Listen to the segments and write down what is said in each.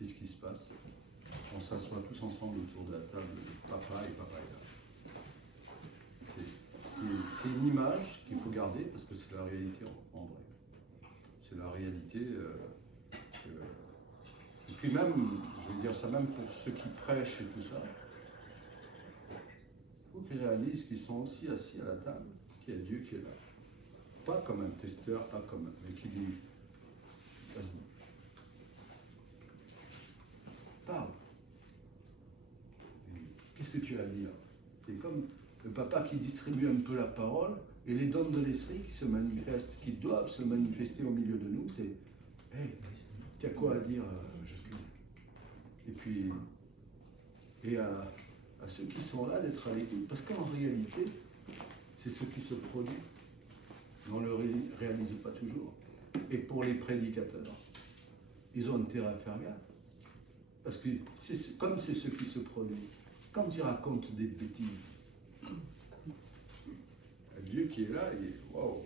qu'est-ce qui se passe? On s'assoit tous ensemble autour de la table de papa et papaya. C'est une image qu'il faut garder parce que c'est la réalité en vrai. C'est la réalité. Et puis même, je vais dire ça même pour ceux qui prêchent et tout ça, il faut qu'ils réalisent qu'ils sont aussi assis à la table, qu'il y a Dieu qui est là. Pas comme un testeur, pas comme mais qui dit, vas-y, parle. Qu'est-ce que tu as à dire? C'est comme le papa qui distribue un peu la parole et les dons de l'esprit qui se manifestent, qui doivent se manifester au milieu de nous. C'est, hey, tu as quoi à dire? Et puis, et à ceux qui sont là d'être à l'écoute, parce qu'en réalité, c'est ce qui se produit. Mais on ne le réalise pas toujours. Et pour les prédicateurs, ils ont intérêt à faire gaffe. Parce que comme c'est ce qui se produit, quand ils racontent des bêtises, Dieu qui est là, il dit waouh,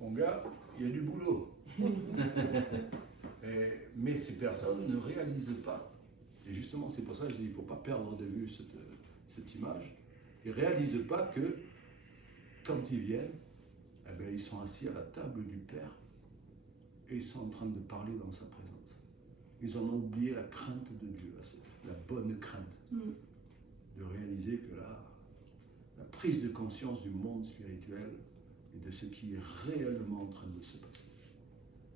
mon gars, il y a du boulot. Mais ces personnes ne réalisent pas. Et justement, c'est pour ça que je dis il ne faut pas perdre de vue cette image. Ils ne réalisent pas que quand ils viennent, eh bien, ils sont assis à la table du Père et ils sont en train de parler dans sa présence. Ils ont oublié la crainte de Dieu, la bonne crainte. De réaliser que là, la prise de conscience du monde spirituel et de ce qui est réellement en train de se passer.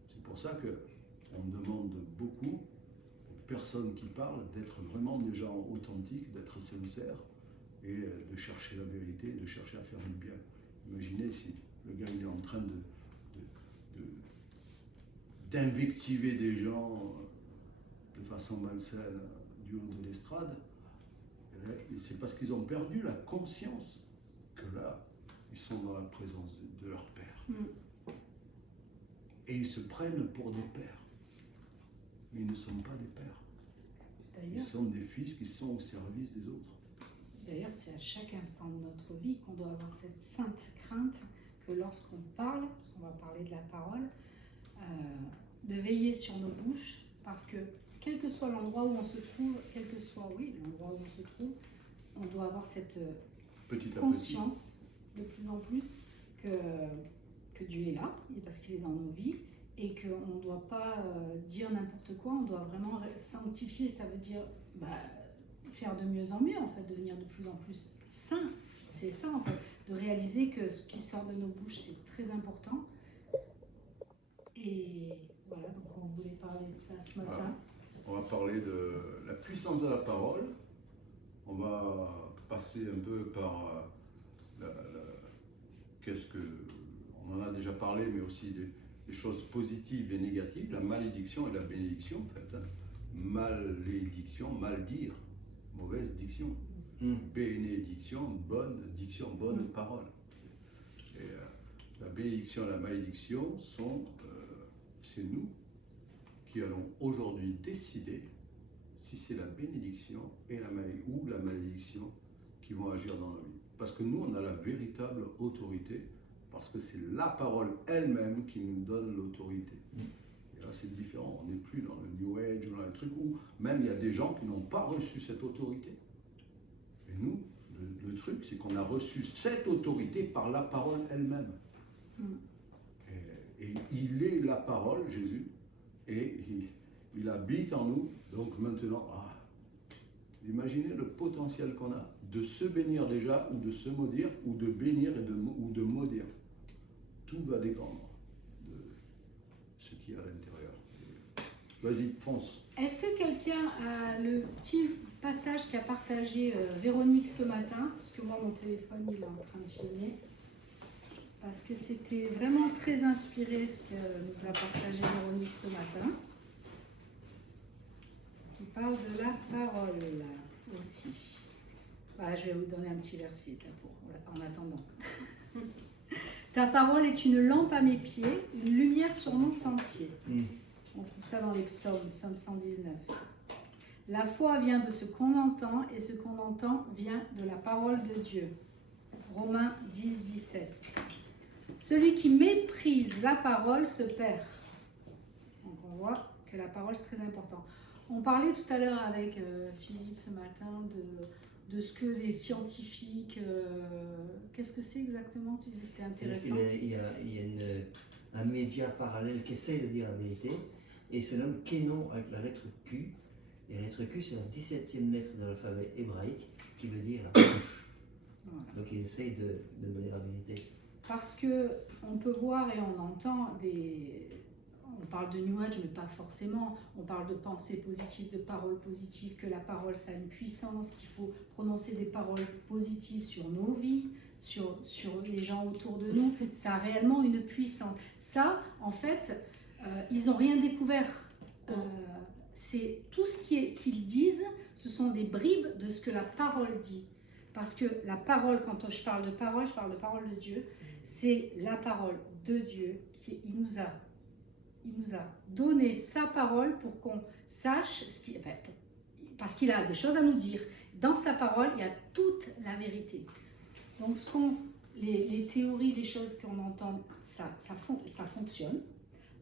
C'est pour ça qu'on demande beaucoup aux personnes qui parlent d'être vraiment des gens authentiques, d'être sincères et de chercher la vérité, de chercher à faire du bien. Imaginez si le gars il est en train d'invectiver des gens de façon malsaine du haut de l'estrade. Et c'est parce qu'ils ont perdu la conscience que là, ils sont dans la présence de leur Père. Et ils se prennent pour des pères. Mais ils ne sont pas des pères. Ils sont des fils qui sont au service des autres. D'ailleurs, c'est à chaque instant de notre vie qu'on doit avoir cette sainte crainte que lorsqu'on parle, parce qu'on va parler de la parole, de veiller sur nos bouches, parce que quel que soit l'endroit où on se trouve, quel que soit, l'endroit où on se trouve, on doit avoir cette conscience de plus en plus que Dieu est là, parce qu'il est dans nos vies, et qu'on ne doit pas dire n'importe quoi, on doit vraiment sanctifier, ça veut dire faire de mieux en mieux, en fait, devenir de plus en plus saint. C'est ça, en fait, de réaliser que ce qui sort de nos bouches, c'est très important. Et voilà, donc on voulait parler de ça ce matin. Voilà. On va parler de la puissance de la parole. On va passer un peu par qu'est-ce que... On en a déjà parlé, mais aussi des choses positives et négatives, la malédiction et la bénédiction, en fait. Malédiction, mal dire, mauvaise diction. Bénédiction, bonne diction, bonne parole. Et la bénédiction et la malédiction c'est nous qui allons aujourd'hui décider si c'est la bénédiction et ou la malédiction qui vont agir dans nos vies. Parce que nous, on a la véritable autorité, parce que c'est la parole elle-même qui nous donne l'autorité. Et là, c'est différent. On n'est plus dans le New Age ou dans un truc où même il y a des gens qui n'ont pas reçu cette autorité. Et nous, le truc, c'est qu'on a reçu cette autorité par la parole elle-même. Et il est la parole, Jésus, et il habite en nous. Donc maintenant, imaginez le potentiel qu'on a de se bénir déjà, ou de se maudire, ou de bénir ou de maudire. Tout va dépendre de ce qu'il y a à l'intérieur. Vas-y, fonce. Est-ce que quelqu'un a le petit passage qu'a partagé Véronique ce matin? Parce que moi, mon téléphone, il est en train de filmer. Parce que c'était vraiment très inspiré ce que nous a partagé Véronique ce matin. Qui parle de la parole, là, aussi. Je vais vous donner un petit verset, là, en attendant. Ta parole est une lampe à mes pieds, une lumière sur mon sentier. On trouve ça dans les psaumes, psaume 119. La foi vient de ce qu'on entend, et ce qu'on entend vient de la parole de Dieu. Romains 10, 17. Celui qui méprise la parole se perd. Donc on voit que la parole c'est très important. On parlait tout à l'heure avec Philippe ce matin de ce que les scientifiques... Qu'est-ce que c'est exactement? Tu disais que c'était intéressant. Il y a un média parallèle qui essaie de dire la vérité et il se nomme Kénon avec la lettre Q. Et la lettre Q, c'est la 17e lettre de l'alphabet hébraïque qui veut dire la bouche. Voilà. Donc il essaye de donner la vérité. Parce que on peut voir et on entend on parle de New Age, mais pas forcément. On parle de pensée positive, de paroles positives, que la parole, ça a une puissance, qu'il faut prononcer des paroles positives sur nos vies, sur les gens autour de nous. Ça a réellement une puissance. Ça, en fait, ils n'ont rien découvert. C'est tout ce qu'ils disent, ce sont des bribes de ce que la parole dit. Parce que la parole, quand je parle de parole de Dieu. C'est la parole de Dieu il nous a donné sa parole pour qu'on sache parce qu'il a des choses à nous dire. Dans sa parole, il y a toute la vérité. Donc les théories, les choses qu'on entend, ça fonctionne.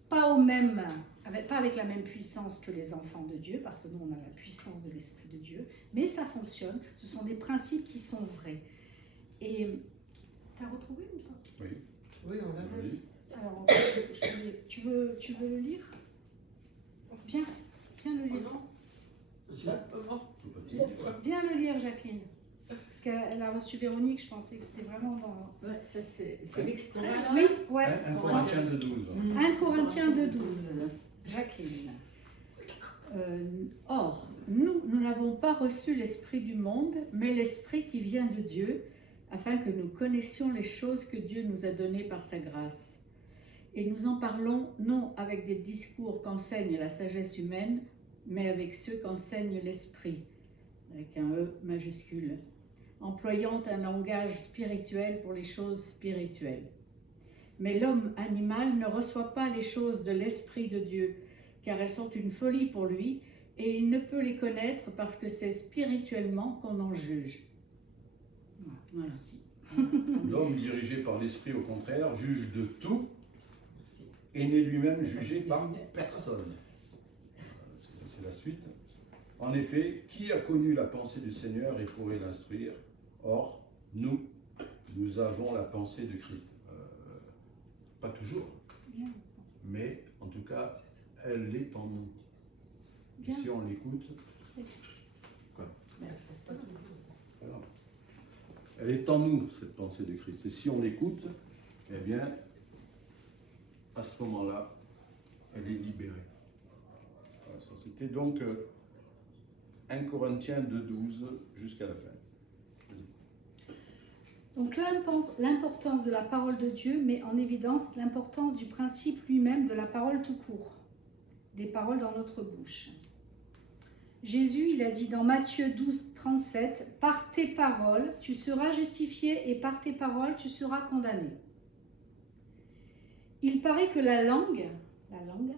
Pas avec la même puissance que les enfants de Dieu, parce que nous on a la puissance de l'Esprit de Dieu, mais ça fonctionne. Ce sont des principes qui sont vrais. Et t'as retrouvé ou pas? Oui. Oui, on a Oui. Alors, tu veux le lire? Viens le lire. Tout petit. Viens le lire, Jacqueline. Parce qu'elle a reçu Véronique, je pensais que c'était vraiment dans... Ouais, ça c'est l'extrait. Oui, ouais. 1 Corinthiens 2,12. 1 Corinthiens 2,12. Jacqueline. Or, nous n'avons pas reçu l'esprit du monde, mais l'esprit qui vient de Dieu, afin que nous connaissions les choses que Dieu nous a données par sa grâce. Et nous en parlons non avec des discours qu'enseigne la sagesse humaine, mais avec ceux qu'enseigne l'esprit, avec un E majuscule, employant un langage spirituel pour les choses spirituelles. Mais l'homme animal ne reçoit pas les choses de l'esprit de Dieu, car elles sont une folie pour lui, et il ne peut les connaître parce que c'est spirituellement qu'on en juge. Merci. L'homme dirigé par l'esprit, au contraire, juge de tout et n'est lui-même jugé par personne. C'est la suite. En effet, qui a connu la pensée du Seigneur et pourrait l'instruire? Or, nous avons la pensée de Christ. Pas toujours, Bien. mais en tout cas, elle est en nous. Et Bien. si on l'écoute, voilà. Elle est en nous, cette pensée de Christ. Et si on l'écoute, eh bien, à ce moment-là, elle est libérée. Voilà, ça, c'était donc 1 Corinthiens 2,12 jusqu'à la fin. Donc l'importance de la parole de Dieu met en évidence l'importance du principe lui-même de la parole tout court, des paroles dans notre bouche. Jésus, il a dit dans Matthieu 12, 37, « Par tes paroles, tu seras justifié et par tes paroles, tu seras condamné. » Il paraît que la langue, là, le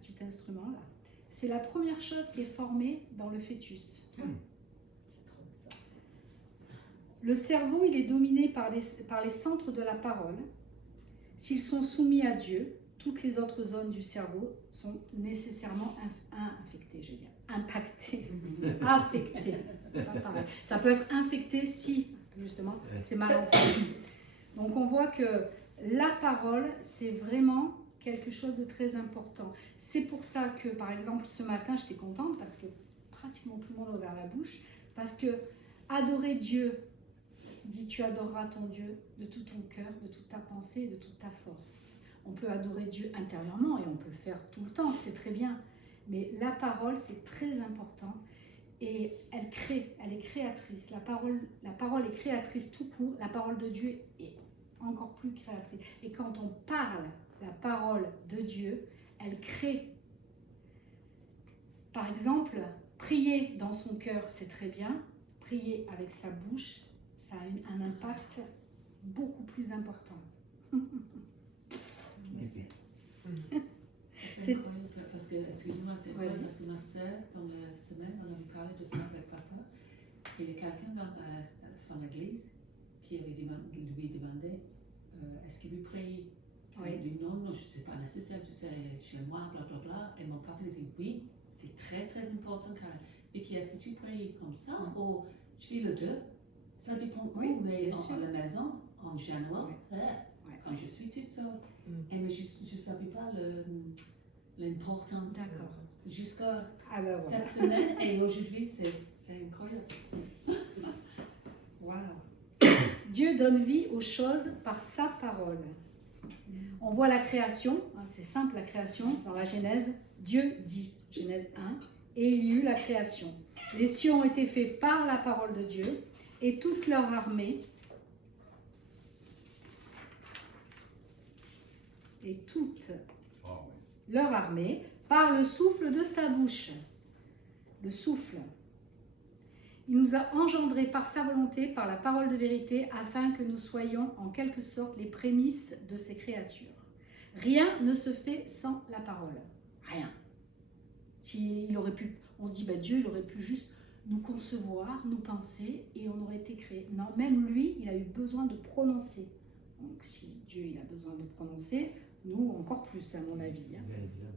petit instrument là, c'est la première chose qui est formée dans le fœtus. Le cerveau, il est dominé par les centres de la parole. S'ils sont soumis à Dieu, toutes les autres zones du cerveau sont nécessairement impactées. Affectées. Pas pareil. Ça peut être infecté si, justement, c'est mal entendu. Donc on voit que la parole, c'est vraiment quelque chose de très important. C'est pour ça que, par exemple, ce matin, j'étais contente parce que pratiquement tout le monde a ouvert la bouche, parce que adorer Dieu, dit tu adoreras ton Dieu de tout ton cœur, de toute ta pensée et de toute ta force. On peut adorer Dieu intérieurement et on peut le faire tout le temps, c'est très bien. Mais la parole, c'est très important et elle est créatrice. La parole est créatrice tout court, la parole de Dieu est encore plus créatrice. Et quand on parle la parole de Dieu, elle crée. Par exemple, prier dans son cœur, c'est très bien. Prier avec sa bouche, ça a un impact beaucoup plus important. C'est incroyable parce que, excusez-moi, c'est incroyable parce que ma sœur, dans la semaine, on avait parlé de ça avec papa. Et il y a quelqu'un dans son église qui avait lui demandé est-ce qu'il lui prie? Oui. Il dit non, c'est pas nécessaire, tu sais, chez moi, blablabla. Et mon papa lui très très important, Karen. Vicky, est-ce que tu pries comme ça ou je dis le 2? Ça dépend Oui, où, mais bien sûr. à la maison, en général, Ouais. quand je suis toute seule. Et mais je ne savais pas l'importance. D'accord. Jusqu'à Ah ben voilà. cette semaine et aujourd'hui, c'est incroyable. Wow. Dieu donne vie aux choses par sa parole. On voit la création, hein, c'est simple la création, dans la Genèse, Dieu dit, Genèse 1, et il y eut la création. Les cieux ont été faits par la parole de Dieu, et toute leur armée, leur armée, par le souffle de sa bouche. Le souffle. Il nous a engendrés par sa volonté, par la parole de vérité, afin que nous soyons en quelque sorte les prémices de ces créatures. Rien ne se fait sans la parole. Rien. Il aurait pu, on dit, Dieu, il aurait pu juste nous concevoir, nous penser, et on aurait été créé. Non, même lui, il a eu besoin de prononcer. Donc si Dieu, il a besoin de prononcer, nous encore plus, à mon avis. Bien évidemment.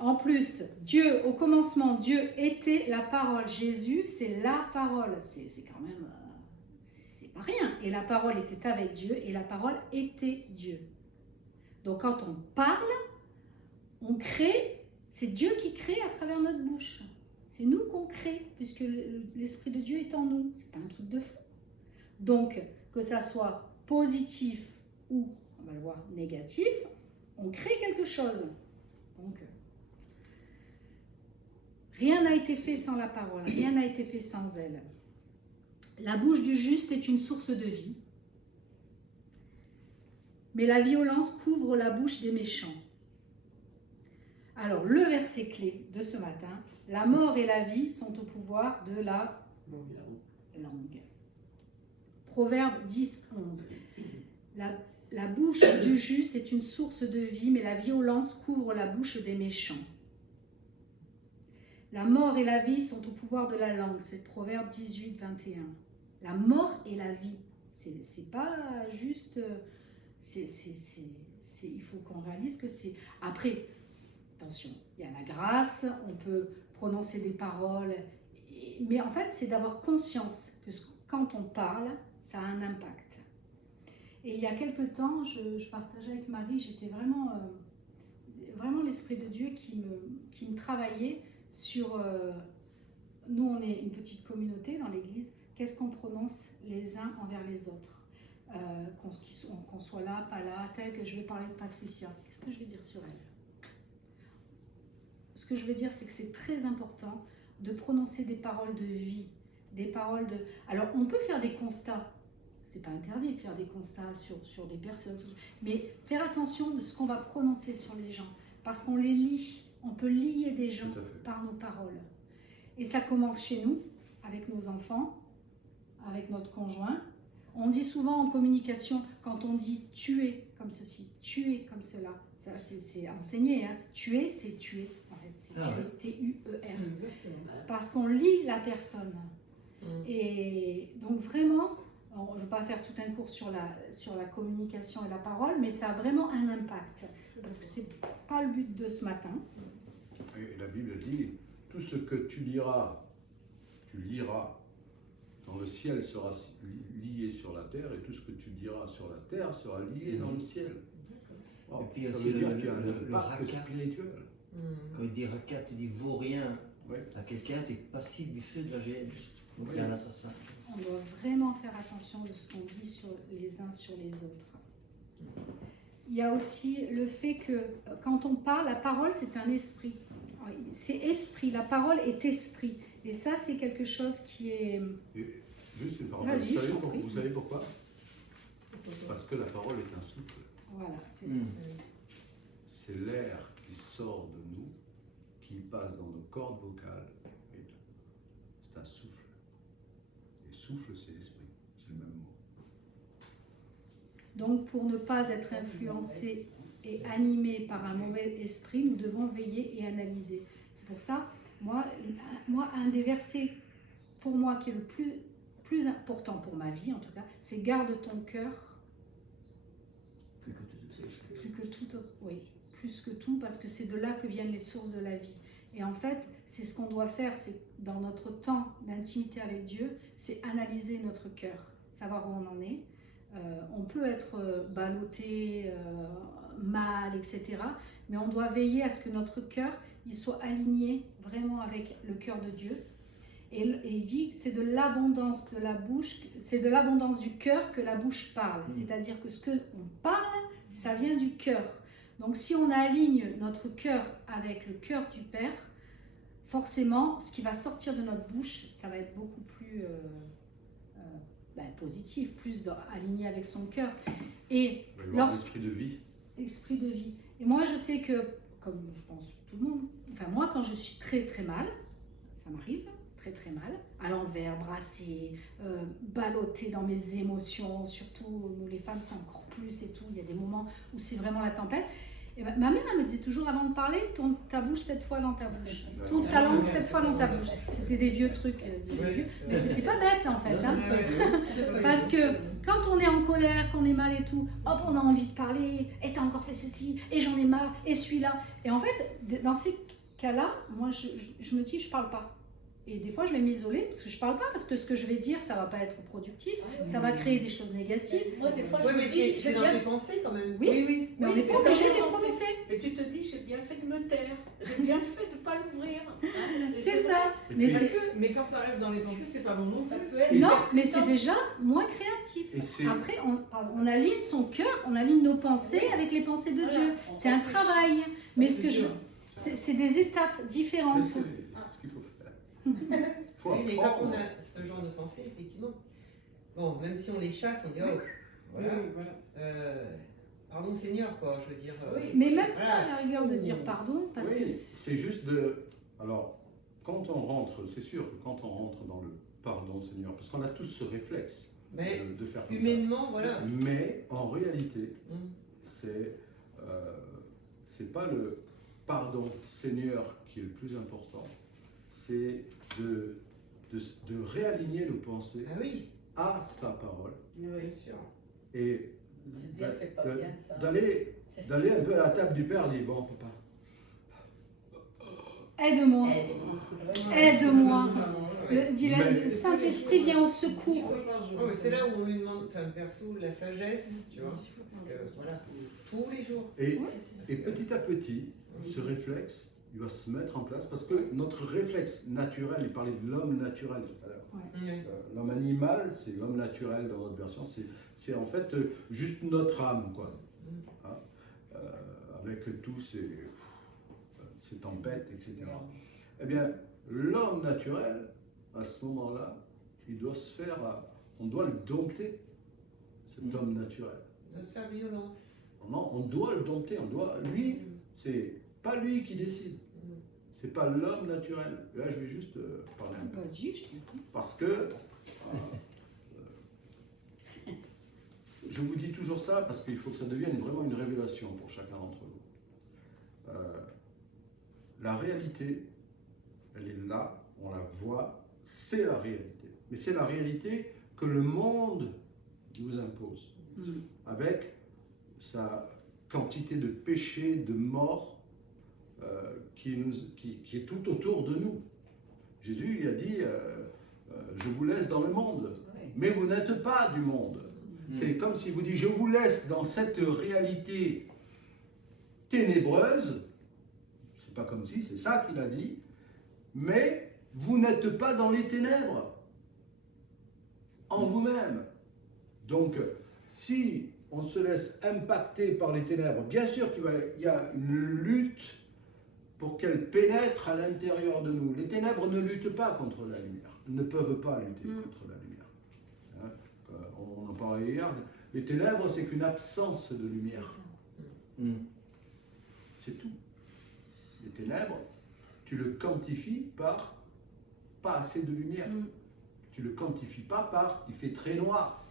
En plus, Dieu, au commencement, Dieu était la parole. Jésus, c'est la parole. C'est quand même, c'est pas rien. Et la parole était avec Dieu et la parole était Dieu. Donc quand on parle, on crée, c'est Dieu qui crée à travers notre bouche. C'est nous qu'on crée, puisque l'Esprit de Dieu est en nous. C'est pas un truc de fou. Donc, que ça soit positif ou, on va le voir, négatif, on crée quelque chose. Donc, rien n'a été fait sans la parole, rien n'a été fait sans elle. La bouche du juste est une source de vie, mais la violence couvre la bouche des méchants. Alors, le verset clé de ce matin, la mort et la vie sont au pouvoir de la langue. Proverbe 10, 11. La bouche du juste est une source de vie, mais la violence couvre la bouche des méchants. La mort et la vie sont au pouvoir de la langue. C'est Proverbe 18, 21. La mort et la vie. C'est pas juste... il faut qu'on réalise que c'est... Après, attention, il y a la grâce, on peut prononcer des paroles, mais en fait, c'est d'avoir conscience que quand on parle, ça a un impact. Et il y a quelque temps, je partageais avec Marie, j'étais vraiment l'Esprit de Dieu qui me travaillait sur... nous, on est une petite communauté dans l'Église. Qu'est-ce qu'on prononce les uns envers les autres, qu'on soit là, pas là, tel que je vais parler de Patricia. Qu'est-ce que je vais dire sur elle? Ce que je veux dire, c'est que c'est très important de prononcer des paroles de vie, des paroles de... Alors, on peut faire des constats. C'est pas interdit de faire des constats sur des personnes, mais faire attention de ce qu'on va prononcer sur les gens, parce qu'on les lie. On peut lier des gens par nos paroles. Et ça commence chez nous, avec nos enfants, avec notre conjoint. On dit souvent en communication, quand on dit tuer comme ceci, tuer comme cela, ça c'est enseigné, hein. Tuer, c'est tuer, en fait, c'est tuer, T-U-E-R. Parce qu'on lie la personne. Et donc vraiment, je ne vais pas faire tout un cours sur la communication et la parole, mais ça a vraiment un impact. Parce que ce n'est pas le but de ce matin. Et la Bible dit, tout ce que tu liras dans le ciel sera lié sur la terre, et tout ce que tu diras sur la terre sera lié dans le ciel. Wow, Et puis ça aussi veut dire qu'il y a un le impact raca. spirituel. Quand il dit raca, tu dis vaut rien Ouais. à quelqu'un, tu es passible du feu de la géhenne. Donc il y a un assassin. On doit vraiment faire attention de ce qu'on dit sur les uns sur les autres. Il y a aussi le fait que quand on parle, la parole c'est un esprit. C'est esprit, la parole est esprit. Et ça c'est quelque chose qui est... Et juste une parenthèse, Vas-y, je t'en prie. vous savez pourquoi? Parce que la parole est un souffle. Voilà, c'est ça. C'est l'air qui sort de nous, qui passe dans nos cordes vocales. Et c'est un souffle. Et souffle, c'est l'esprit. C'est le même mot. Donc pour ne pas être influencé et animé par un mauvais esprit, nous devons veiller et analyser. C'est pour ça, moi un des versets pour moi qui est le plus important pour ma vie en tout cas, c'est garde ton cœur plus que tout autre, oui, plus que tout, parce que c'est de là que viennent les sources de la vie. Et en fait, c'est ce qu'on doit faire, c'est dans notre temps d'intimité avec Dieu, c'est analyser notre cœur, savoir où on en est. On peut être ballotté, mal, etc. Mais on doit veiller à ce que notre cœur il soit aligné vraiment avec le cœur de Dieu. Et il dit que c'est de l'abondance de la bouche, c'est de l'abondance du cœur que la bouche parle. C'est-à-dire que ce qu'on parle, ça vient du cœur. Donc si on aligne notre cœur avec le cœur du Père, forcément, ce qui va sortir de notre bouche, ça va être beaucoup plus positif, plus aligné avec son cœur. Et Il va y avoir l'esprit de vie. Esprit de vie. Et moi, je sais que, comme je pense tout le monde, enfin moi, quand je suis très très mal, ça m'arrive, très très mal, à l'envers, brassée, ballottée dans mes émotions, surtout nous les femmes, c'est encore plus et tout, il y a des moments où c'est vraiment la tempête. Et ma mère, elle me disait toujours avant de parler, tourne ta bouche 7 fois dans ta bouche. Tourne ta langue 7 fois dans ta bouche. C'était des vieux trucs, mais c'était pas bête en fait. Hein. Parce que quand on est en colère, qu'on est mal et tout, hop, on a envie de parler, et t'as encore fait ceci, et j'en ai marre, et celui-là. Et en fait, dans ces cas-là, moi je me dis, je parle pas. Et des fois, je vais m'isoler parce que je parle pas, parce que ce que je vais dire, ça va pas être productif, ça va créer des choses négatives. Moi, des fois, Oui, je mais me dis, c'est dans tes pensées quand même. Oui, mais on n'est pas obligé de les prononcer. Mais tu te dis, j'ai bien fait de me taire, j'ai bien fait de ne pas l'ouvrir. C'est ça. Et Mais puis- c'est Mais quand ça reste dans les pensées, c'est pas bon non Ça plus. peut être. non, mais c'est déjà moins créatif. Et c'est Après, on aligne son cœur, on aligne nos pensées avec les pensées de Voilà, Dieu. on C'est un réfléchit. travail. Mais ce que C'est je, dur. c'est des étapes différentes. ce qu'il faut faire. Faut Oui, mais quand on apprendre. a ce genre de pensée, effectivement, bon, même si on les chasse, on dit, oh, voilà, Oui, voilà. pardon Seigneur, quoi, je veux dire. Mais même Voilà. pas à la rigueur de dire pardon, parce Oui, que c'est juste de. Alors, quand on rentre, c'est sûr que quand on rentre dans le pardon, Seigneur, parce qu'on a tous ce réflexe Mais de faire comme humainement, voilà. ça. Mais en réalité, Mm. c'est pas le pardon, Seigneur, qui est le plus important. C'est de réaligner nos pensées Ah oui, à sa parole Oui, sûr. et Se dire, c'est pas bien ça. d'aller un peu à la table du Père et dire bon papa, aide-moi, aide-moi. Ouais. Mais- Le Saint-Esprit vient au secours. Oh, mais c'est là où on lui demande, enfin perso, la sagesse, tu vois. Parce que voilà, tous les jours. et petit à petit, ce réflexe, il va se mettre en place parce que notre réflexe naturel, il parlait de l'homme naturel tout à l'heure. Oui. L'homme animal, c'est l'homme naturel dans notre version, c'est en fait juste notre âme, quoi. Hein, avec tous ces tempêtes, etc. Eh bien, l'homme naturel, à ce moment-là, il doit se faire, on doit le dompter, cet homme naturel. De sa violence. Non, on doit le dompter, lui, c'est pas lui qui décide. C'est pas l'homme naturel. Et là, je vais juste parler un peu. Vas-y, je t'en prie. Parce que je vous dis toujours ça parce qu'il faut que ça devienne vraiment une révélation pour chacun d'entre vous. La réalité, elle est là, on la voit, c'est la réalité. Mais c'est la réalité que le monde nous impose, avec sa quantité de péché, de mort qui est tout autour de nous. Jésus il a dit je vous laisse dans le monde, mais vous n'êtes pas du monde. C'est comme s'il vous dit je vous laisse dans cette réalité ténébreuse. C'est pas comme si, c'est ça qu'il a dit, mais vous n'êtes pas dans les ténèbres en vous-même. Donc, si on se laisse impacter par les ténèbres, bien sûr qu'il y a une lutte pour qu'elles pénètrent à l'intérieur de nous. Les ténèbres ne luttent pas contre la lumière. Elles ne peuvent pas lutter contre la lumière. Hein, on en parlait hier. Les ténèbres, c'est qu'une absence de lumière. C'est tout. Les ténèbres, tu le quantifies par pas assez de lumière. Tu le quantifies pas par il fait très noir.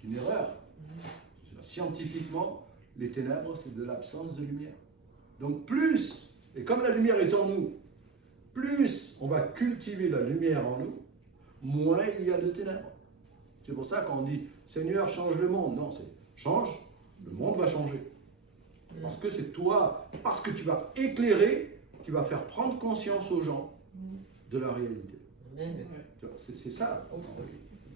C'est une erreur. Scientifiquement, les ténèbres, c'est de l'absence de lumière. Donc plus, et comme la lumière est en nous, plus on va cultiver la lumière en nous, moins il y a de ténèbres. C'est pour ça qu'on dit Seigneur, change le monde. Non, c'est change, le monde va changer. Parce que c'est toi, parce que tu vas éclairer, qui va faire prendre conscience aux gens de la réalité. Amen. Tu vois, c'est ça, Oh,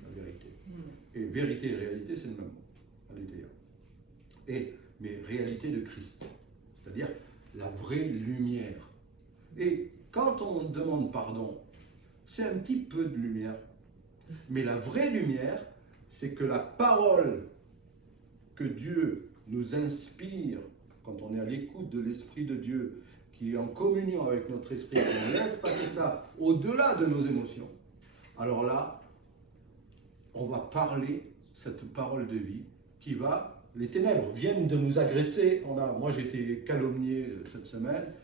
la vérité. Mm. Et vérité et réalité, c'est le même mot, à l'intérieur. Mais réalité de Christ, c'est-à-dire la vraie lumière. Et quand on demande pardon, c'est un petit peu de lumière. Mais la vraie lumière, c'est que la parole que Dieu nous inspire quand on est à l'écoute de l'Esprit de Dieu, qui est en communion avec notre esprit, qu'on laisse passer ça au-delà de nos émotions, alors là, on va parler cette parole de vie qui va... Les ténèbres viennent de nous agresser. Moi, j'ai été calomnié cette semaine.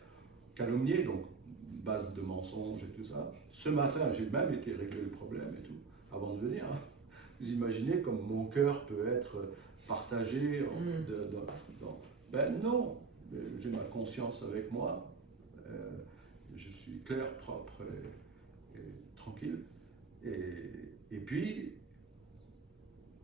Calomnié, donc base de mensonges et tout ça. Ce matin, j'ai même été régler le problème et tout, avant de venir. Hein. Vous imaginez comme mon cœur peut être partagé. Ben non, j'ai ma conscience avec moi. Je suis clair, propre et tranquille. Et puis,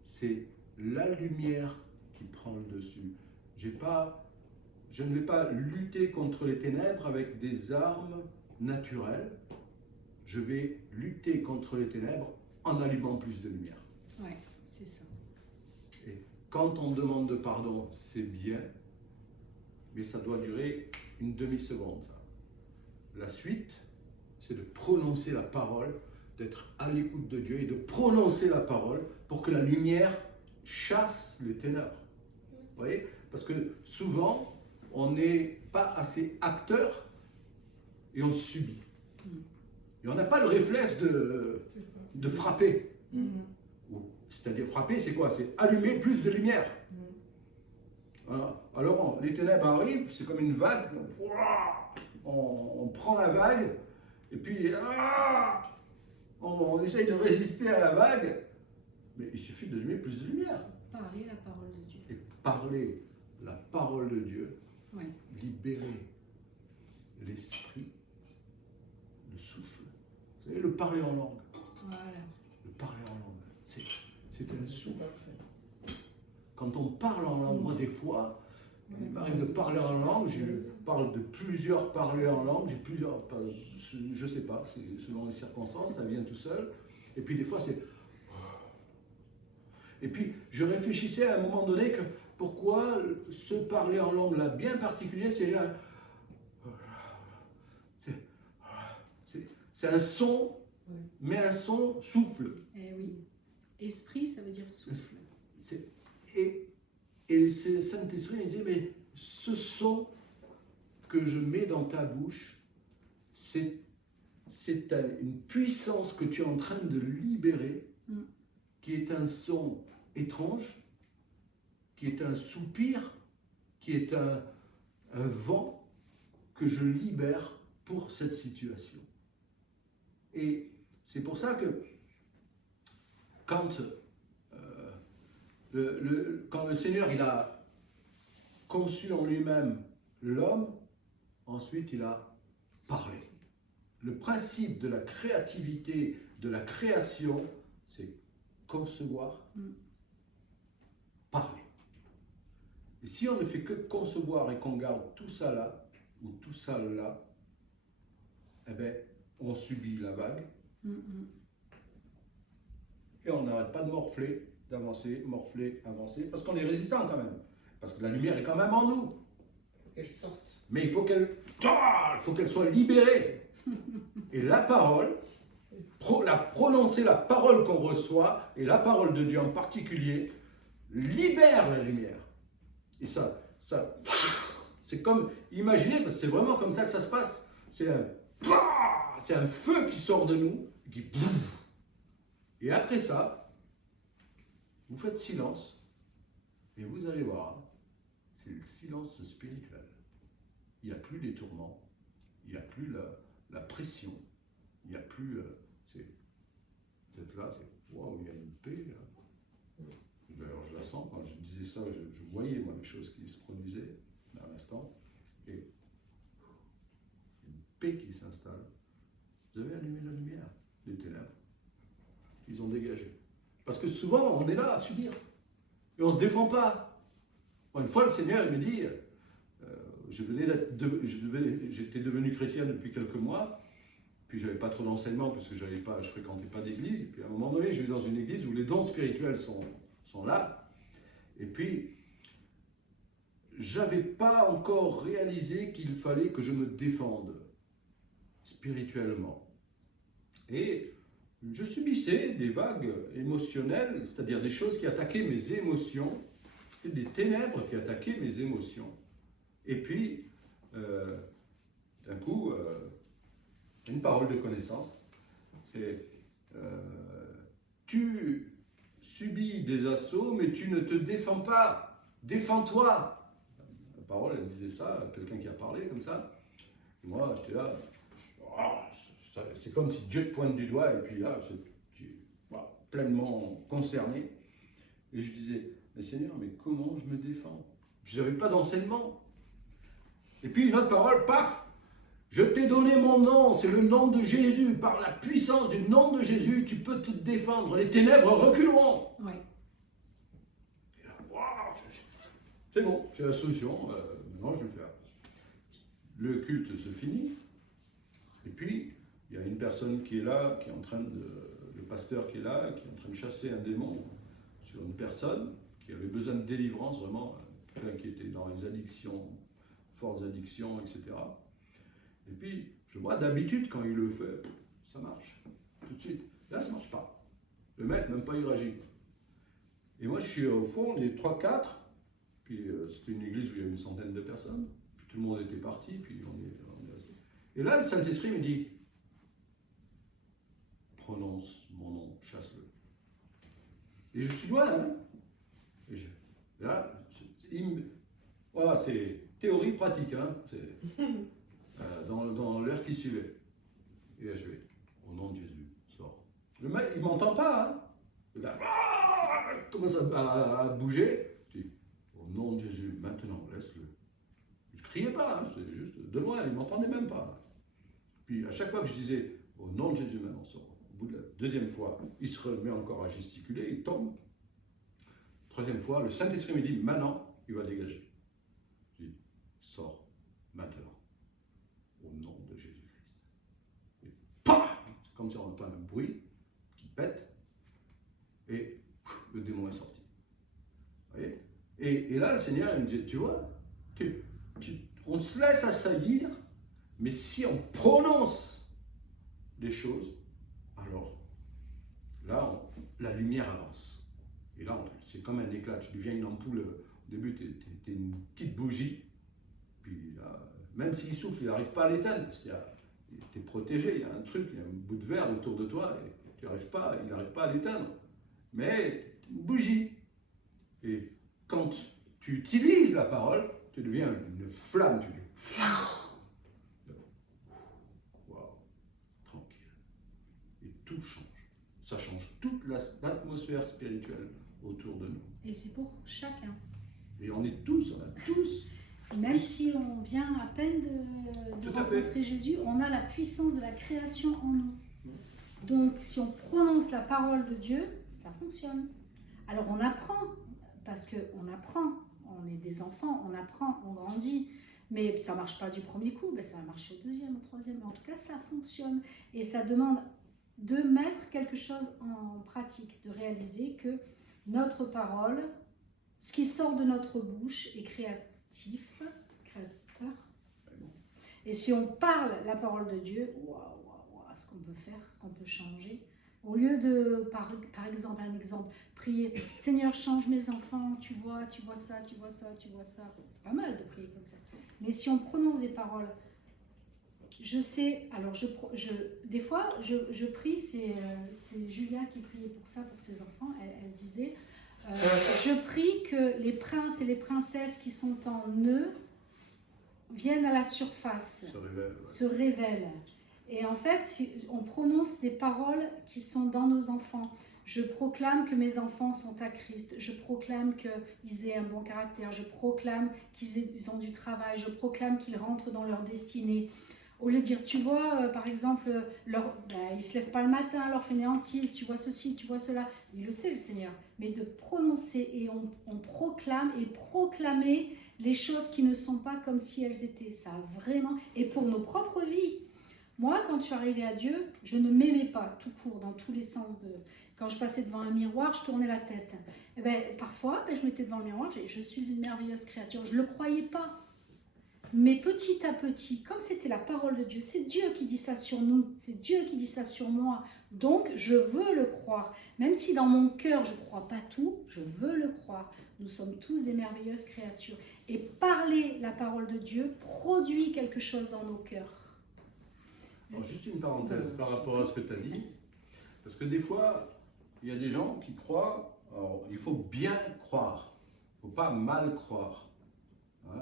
c'est la lumière qui prend le dessus. Je ne vais pas lutter contre les ténèbres avec des armes naturelles. Je vais lutter contre les ténèbres en allumant plus de lumière. Ouais, c'est ça. Et quand on demande de pardon, c'est bien, mais ça doit durer une demi-seconde. La suite, c'est de prononcer la parole, d'être à l'écoute de Dieu et de prononcer la parole pour que la lumière chasse les ténèbres. Vous voyez? Parce que souvent, on n'est pas assez acteur et on subit. Et on n'a pas le réflexe de frapper. C'est-à-dire frapper, c'est quoi? C'est allumer plus de lumière. Voilà. Alors, les ténèbres arrivent, c'est comme une vague. On prend la vague et puis on essaye de résister à la vague. Mais il suffit d'allumer plus de lumière. Parler la parole de Dieu. Et parler la parole de Dieu, Ouais. libérer l'esprit, le souffle. Vous savez, le parler en langue. Voilà. Le parler en langue, c'est un souffle. Quand on parle en langue, moi des fois, il m'arrive de parler en langue, je parle de plusieurs parlers en langue, j'ai plusieurs, je sais pas, c'est selon les circonstances, ça vient tout seul. Et puis des fois c'est... Et puis je réfléchissais à un moment donné que pourquoi ce parler en langue là bien particulier, c'est un son, mais un son souffle. Eh oui. Esprit, ça veut dire souffle. Et c'est Saint-Esprit il disait, mais ce son que je mets dans ta bouche, c'est une puissance que tu es en train de libérer, qui est un son étrange, qui est un soupir, qui est un vent que je libère pour cette situation. Et c'est pour ça que quand le Seigneur il a conçu en lui-même l'homme, ensuite il a parlé. Le principe de la créativité, de la création, c'est concevoir, parler. Et si on ne fait que concevoir et qu'on garde tout ça là, ou tout ça là, eh bien, on subit la vague, et on n'arrête pas de morfler, d'avancer, morfler, avancer, parce qu'on est résistant quand même, parce que la lumière est quand même en nous. Qu'elle sorte. Mais il faut qu'elle soit libérée. Et la parole, prononcer la parole qu'on reçoit, et la parole de Dieu en particulier, libère la lumière. Et ça c'est comme, imaginez, parce que c'est vraiment comme ça que ça se passe, c'est un feu qui sort de nous, qui... Et après ça, vous faites silence, et vous allez voir, c'est le silence spirituel. Il n'y a plus les tourments, il n'y a plus la pression, il n'y a plus... vous êtes là, c'est waouh, il y a une paix là. D'ailleurs, je la sens, quand je disais ça, je voyais moi les choses qui se produisaient à l'instant, et une paix qui s'installe. Vous avez allumé la lumière, les ténèbres, ils ont dégagé. Parce que souvent, on est là à subir, et on ne se défend pas. Bon, une fois, le Seigneur il me dit, j'étais devenu chrétien depuis quelques mois, puis j'avais pas trop d'enseignement parce que je fréquentais pas d'église. Et puis à un moment donné, je vais dans une église où les dons spirituels sont là. Et puis, j'avais pas encore réalisé qu'il fallait que je me défende spirituellement. Et je subissais des vagues émotionnelles, c'est-à-dire des choses qui attaquaient mes émotions. C'était des ténèbres qui attaquaient mes émotions. Et puis, d'un coup, une parole de connaissance, c'est tu subis des assauts, mais tu ne te défends pas. Défends-toi. La parole, elle disait ça, quelqu'un qui a parlé comme ça. Et moi, j'étais là, c'est comme si Dieu te pointe du doigt, et puis là, tu es pleinement concerné. Et je disais, mais Seigneur, mais comment je me défends? Je n'avais pas d'enseignement. Et puis une autre parole, paf! Je t'ai donné mon nom, c'est le nom de Jésus. Par la puissance du nom de Jésus, tu peux te défendre. Les ténèbres reculeront. Oui. Et là, waouh, c'est bon, j'ai la solution. Maintenant, je vais le faire. Le culte se finit. Et puis, il y a une personne qui est là, qui est en train le pasteur qui est là, qui est en train de chasser un démon sur une personne qui avait besoin de délivrance, vraiment, quelqu'un qui était dans les addictions, fortes addictions, etc. Et puis, je vois d'habitude, quand il le fait, ça marche, tout de suite. Là, ça ne marche pas. Le mec, même pas, il réagit. Et moi, je suis au fond, les 3-4, puis c'était une église où il y avait une centaine de personnes, puis tout le monde était parti, puis on est resté. Et là, le Saint-Esprit me dit, prononce mon nom, chasse-le. Et je suis loin, hein. Et là, voilà, c'est théorie pratique, hein. C'est dans l'heure qui suivait. Et là, je vais, au nom de Jésus, sors. Le mec, il m'entend pas, hein. Le gars commence à bouger. Je dis, au nom de Jésus, maintenant, laisse-le. Je criais pas, hein, c'est juste de loin, il m'entendait même pas. Puis à chaque fois que je disais, au nom de Jésus, maintenant, sors. Au bout de la deuxième fois, il se remet encore à gesticuler, il tombe. Troisième fois, le Saint-Esprit me dit, maintenant, il va dégager. Je dis, sors, maintenant, au nom de Jésus-Christ. Et paf, c'est comme si on entend un bruit qui pète, et le démon est sorti. Vous voyez? Et là, le Seigneur, il me dit, tu vois, on se laisse assaillir, mais si on prononce les choses, alors là, la lumière avance. Et là, c'est comme un éclat. Tu deviens une ampoule. Au début, tu es une petite bougie. Puis là, même s'il souffle, il n'arrive pas à l'éteindre. Parce qu'il tu es protégé. Il y a un truc, il y a un bout de verre autour de toi. Et il n'arrive pas à l'éteindre. Mais tu es une bougie. Et quand tu utilises la parole, tu deviens une flamme. Tu dis, waouh, tranquille. Et tout change. Ça change toute l'atmosphère spirituelle autour de nous. Et c'est pour chacun. Et on a tous. Même si on vient à peine de rencontrer Jésus, on a la puissance de la création en nous. Donc, si on prononce la parole de Dieu, ça fonctionne. Alors, on apprend, parce qu'on apprend. On est des enfants, on apprend, on grandit. Mais ça ne marche pas du premier coup, ben ça va marcher au deuxième, au troisième. Mais en tout cas, ça fonctionne. Et ça demande de mettre quelque chose en pratique, de réaliser que notre parole, ce qui sort de notre bouche est créateur. Et si on parle la parole de Dieu, ce qu'on peut faire, ce qu'on peut changer, au lieu de, par exemple, prier, Seigneur, change mes enfants, tu vois ça. C'est pas mal de prier comme ça. Mais si on prononce des paroles, je sais, alors des fois, je prie, c'est Julia qui priait pour ça, pour ses enfants, elle disait, je prie que les princes et les princesses qui sont en eux viennent à la surface, se révèlent. Et en fait, on prononce des paroles qui sont dans nos enfants. Je proclame que mes enfants sont à Christ. Je proclame qu'ils aient un bon caractère. Je proclame qu'ils ont du travail. Je proclame qu'ils rentrent dans leur destinée. Au lieu de dire, tu vois, par exemple, ils ne se lèvent pas le matin, leur fainéantise, tu vois ceci, tu vois cela. Il le sait, le Seigneur. Mais de prononcer et on proclame et proclamer les choses qui ne sont pas comme si elles étaient. Ça a vraiment... Et pour nos propres vies. Moi, quand je suis arrivée à Dieu, je ne m'aimais pas, tout court, dans tous les sens. Quand je passais devant un miroir, je tournais la tête. Et parfois, je mettais devant le miroir, je suis une merveilleuse créature. Je ne le croyais pas. Mais petit à petit, comme c'était la parole de Dieu, c'est Dieu qui dit ça sur nous, c'est Dieu qui dit ça sur moi. Donc, je veux le croire. Même si dans mon cœur, je ne crois pas tout, je veux le croire. Nous sommes tous des merveilleuses créatures. Et parler la parole de Dieu produit quelque chose dans nos cœurs. Alors, juste une parenthèse par rapport à ce que tu as dit, parce que des fois, il y a des gens qui croient, alors il faut bien croire, il ne faut pas mal croire. Hein,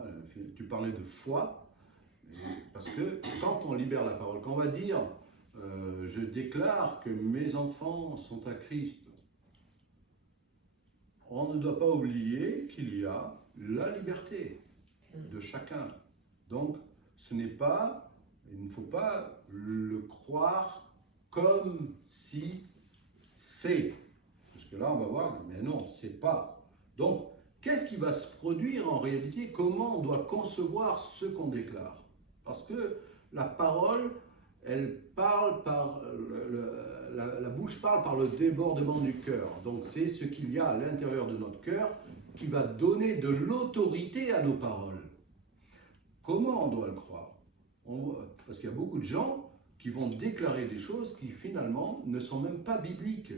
tu parlais de foi, parce que quand on libère la parole, quand on va dire je déclare que mes enfants sont à Christ, on ne doit pas oublier qu'il y a la liberté de chacun. Donc, ce n'est pas, il ne faut pas le croire comme si c'est. Parce que là, on va voir, mais non, c'est pas. Donc, qu'est-ce qui va se produire en réalité? Comment on doit concevoir ce qu'on déclare? Parce que la parole, elle parle par la bouche parle par le débordement du cœur. Donc c'est ce qu'il y a à l'intérieur de notre cœur qui va donner de l'autorité à nos paroles. Comment on doit le croire? Parce qu'il y a beaucoup de gens qui vont déclarer des choses qui finalement ne sont même pas bibliques.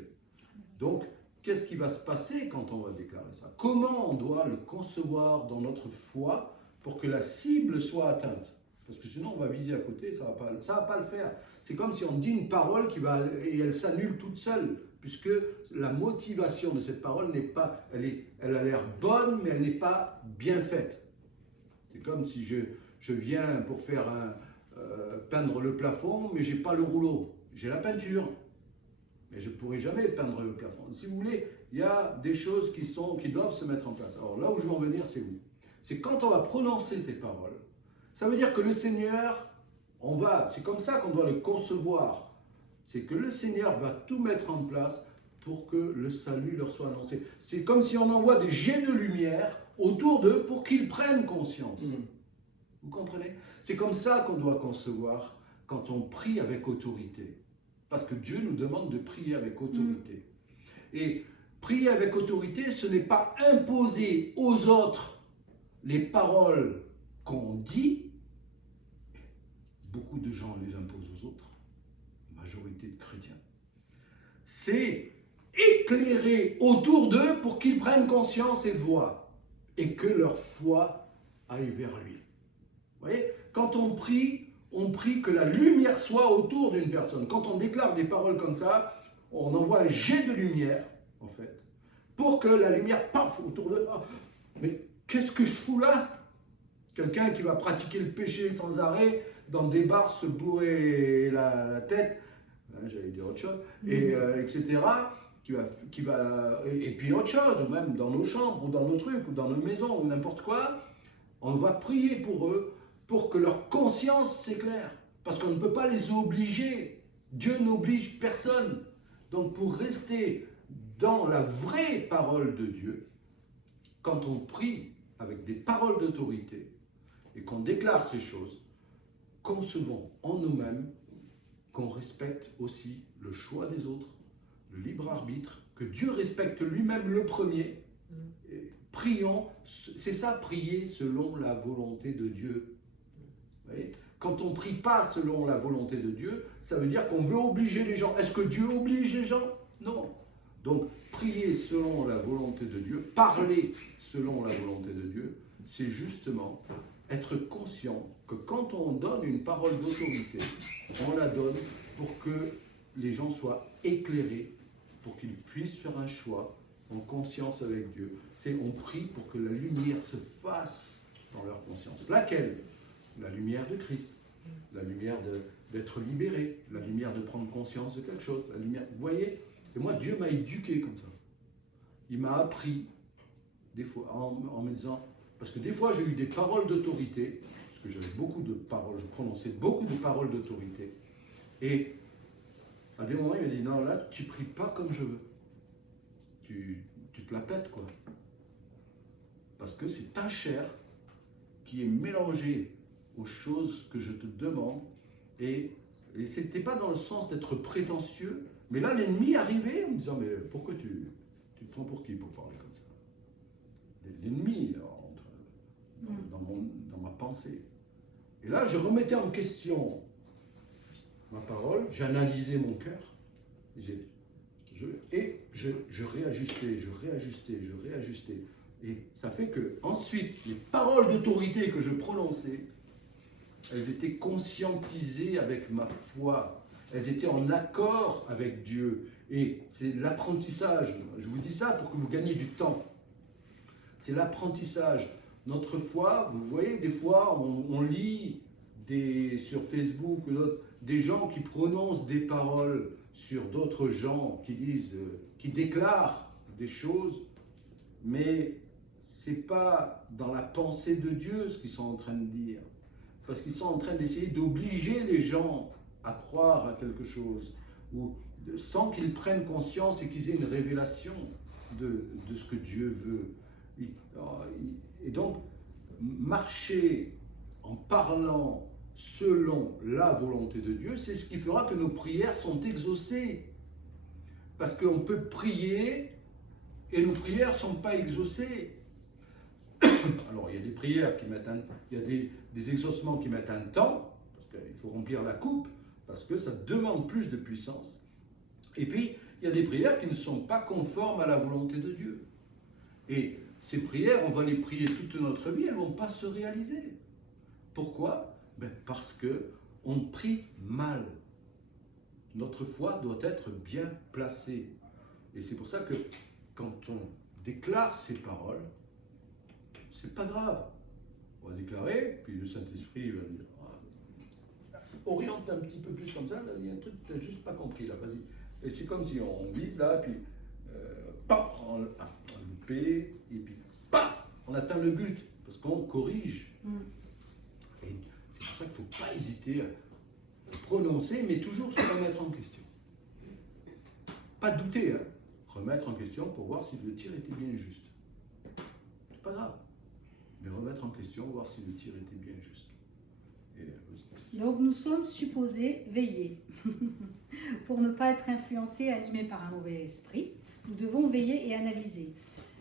Donc, qu'est-ce qui va se passer quand on va déclarer ça? Comment on doit le concevoir dans notre foi pour que la cible soit atteinte? Parce que sinon, on va viser à côté, ça va pas le faire. C'est comme si on dit une parole et elle s'annule toute seule, puisque la motivation de cette parole n'est pas, elle a l'air bonne, mais elle n'est pas bien faite. C'est comme si je viens pour faire peindre le plafond, mais j'ai pas le rouleau. J'ai la peinture, mais je ne pourrai jamais peindre le plafond. Si vous voulez, il y a des choses qui doivent se mettre en place. Alors là où je veux en venir, c'est où? C'est quand on va prononcer ces paroles, ça veut dire que le Seigneur, c'est comme ça qu'on doit le concevoir. C'est que le Seigneur va tout mettre en place pour que le salut leur soit annoncé. C'est comme si on envoie des jets de lumière autour d'eux pour qu'ils prennent conscience. Vous comprenez? C'est comme ça qu'on doit concevoir quand on prie avec autorité. Parce que Dieu nous demande de prier avec autorité. Et prier avec autorité, ce n'est pas imposer aux autres les paroles qu'on dit. Beaucoup de gens les imposent aux autres, majorité de chrétiens. C'est éclairer autour d'eux pour qu'ils prennent conscience et voient, et que leur foi aille vers lui. Vous voyez, quand on prie que la lumière soit autour d'une personne. Quand on déclare des paroles comme ça, on envoie un jet de lumière, en fait, pour que la lumière, paf, autour de... Oh, mais qu'est-ce que je fous là? Quelqu'un qui va pratiquer le péché sans arrêt, dans des bars, se bourrer la tête, hein, j'allais dire autre chose, etc., et puis autre chose, ou même dans nos chambres, ou dans nos trucs, ou dans nos maisons, ou n'importe quoi, on va prier pour eux, pour que leur conscience s'éclaire. Parce qu'on ne peut pas les obliger. Dieu n'oblige personne. Donc pour rester dans la vraie parole de Dieu, quand on prie avec des paroles d'autorité et qu'on déclare ces choses, concevons en nous-mêmes qu'on respecte aussi le choix des autres, le libre arbitre, que Dieu respecte lui-même le premier. Et prions, c'est ça, prier selon la volonté de Dieu. Vous voyez, quand on ne prie pas selon la volonté de Dieu, ça veut dire qu'on veut obliger les gens. Est-ce que Dieu oblige les gens? Non. Donc, prier selon la volonté de Dieu, parler selon la volonté de Dieu, c'est justement être conscient que quand on donne une parole d'autorité, on la donne pour que les gens soient éclairés, pour qu'ils puissent faire un choix en conscience avec Dieu. On prie pour que la lumière se fasse dans leur conscience. Laquelle? La lumière de Christ, la lumière d'être libéré, la lumière de prendre conscience de quelque chose, la lumière, vous voyez? Et moi, Dieu m'a éduqué comme ça. Il m'a appris, des fois, en me disant, parce que des fois j'ai eu des paroles d'autorité, parce que j'avais beaucoup de paroles, je prononçais beaucoup de paroles d'autorité, et à des moments il m'a dit, non là, tu pries pas comme je veux, tu te la pètes quoi, parce que c'est ta chair qui est mélangé aux choses que je te demande. Et ce n'était pas dans le sens d'être prétentieux, mais là l'ennemi arrivait en me disant, mais pourquoi tu te prends pour qui pour parler comme ça? L'ennemi entre dans ma pensée. Et là, je remettais en question ma parole, j'analysais mon cœur, et je réajustais. Et ça fait que ensuite, les paroles d'autorité que je prononçais, elles étaient conscientisées avec ma foi, elles étaient en accord avec Dieu. Et c'est l'apprentissage, je vous dis ça pour que vous gagniez du temps. C'est l'apprentissage. Notre foi, vous voyez, des fois, on lit sur Facebook ou d'autres, des gens qui prononcent des paroles sur d'autres gens, qui déclarent des choses, mais ce n'est pas dans la pensée de Dieu ce qu'ils sont en train de dire. Parce qu'ils sont en train d'essayer d'obliger les gens à croire à quelque chose, ou sans qu'ils prennent conscience et qu'ils aient une révélation de ce que Dieu veut. Et donc, marcher en parlant selon la volonté de Dieu, c'est ce qui fera que nos prières sont exaucées. Parce qu'on peut prier et nos prières ne sont pas exaucées. Alors, il y a des prières qui mettent il y a des exaucements qui mettent un temps, parce qu'il faut remplir la coupe, parce que ça demande plus de puissance. Et puis, il y a des prières qui ne sont pas conformes à la volonté de Dieu. Et ces prières, on va les prier toute notre vie, elles ne vont pas se réaliser. Pourquoi? Parce qu'on prie mal. Notre foi doit être bien placée. Et c'est pour ça que quand on déclare ces paroles, c'est pas grave. On va déclarer, puis le Saint-Esprit va dire, oriente un petit peu plus comme ça, là, il y a un truc que tu n'as juste pas compris là, vas-y. Et c'est comme si on vise là, puis paf, on loupé, et puis paf, on atteint le but, parce qu'on corrige. Et c'est pour ça qu'il ne faut pas hésiter à prononcer, mais toujours se remettre en question. Pas douter, hein. Remettre en question pour voir si le tir était bien juste. C'est pas grave, mais remettre en question, voir si le tir était bien juste. Donc nous sommes supposés veiller. Pour ne pas être influencés, animés par un mauvais esprit, nous devons veiller et analyser.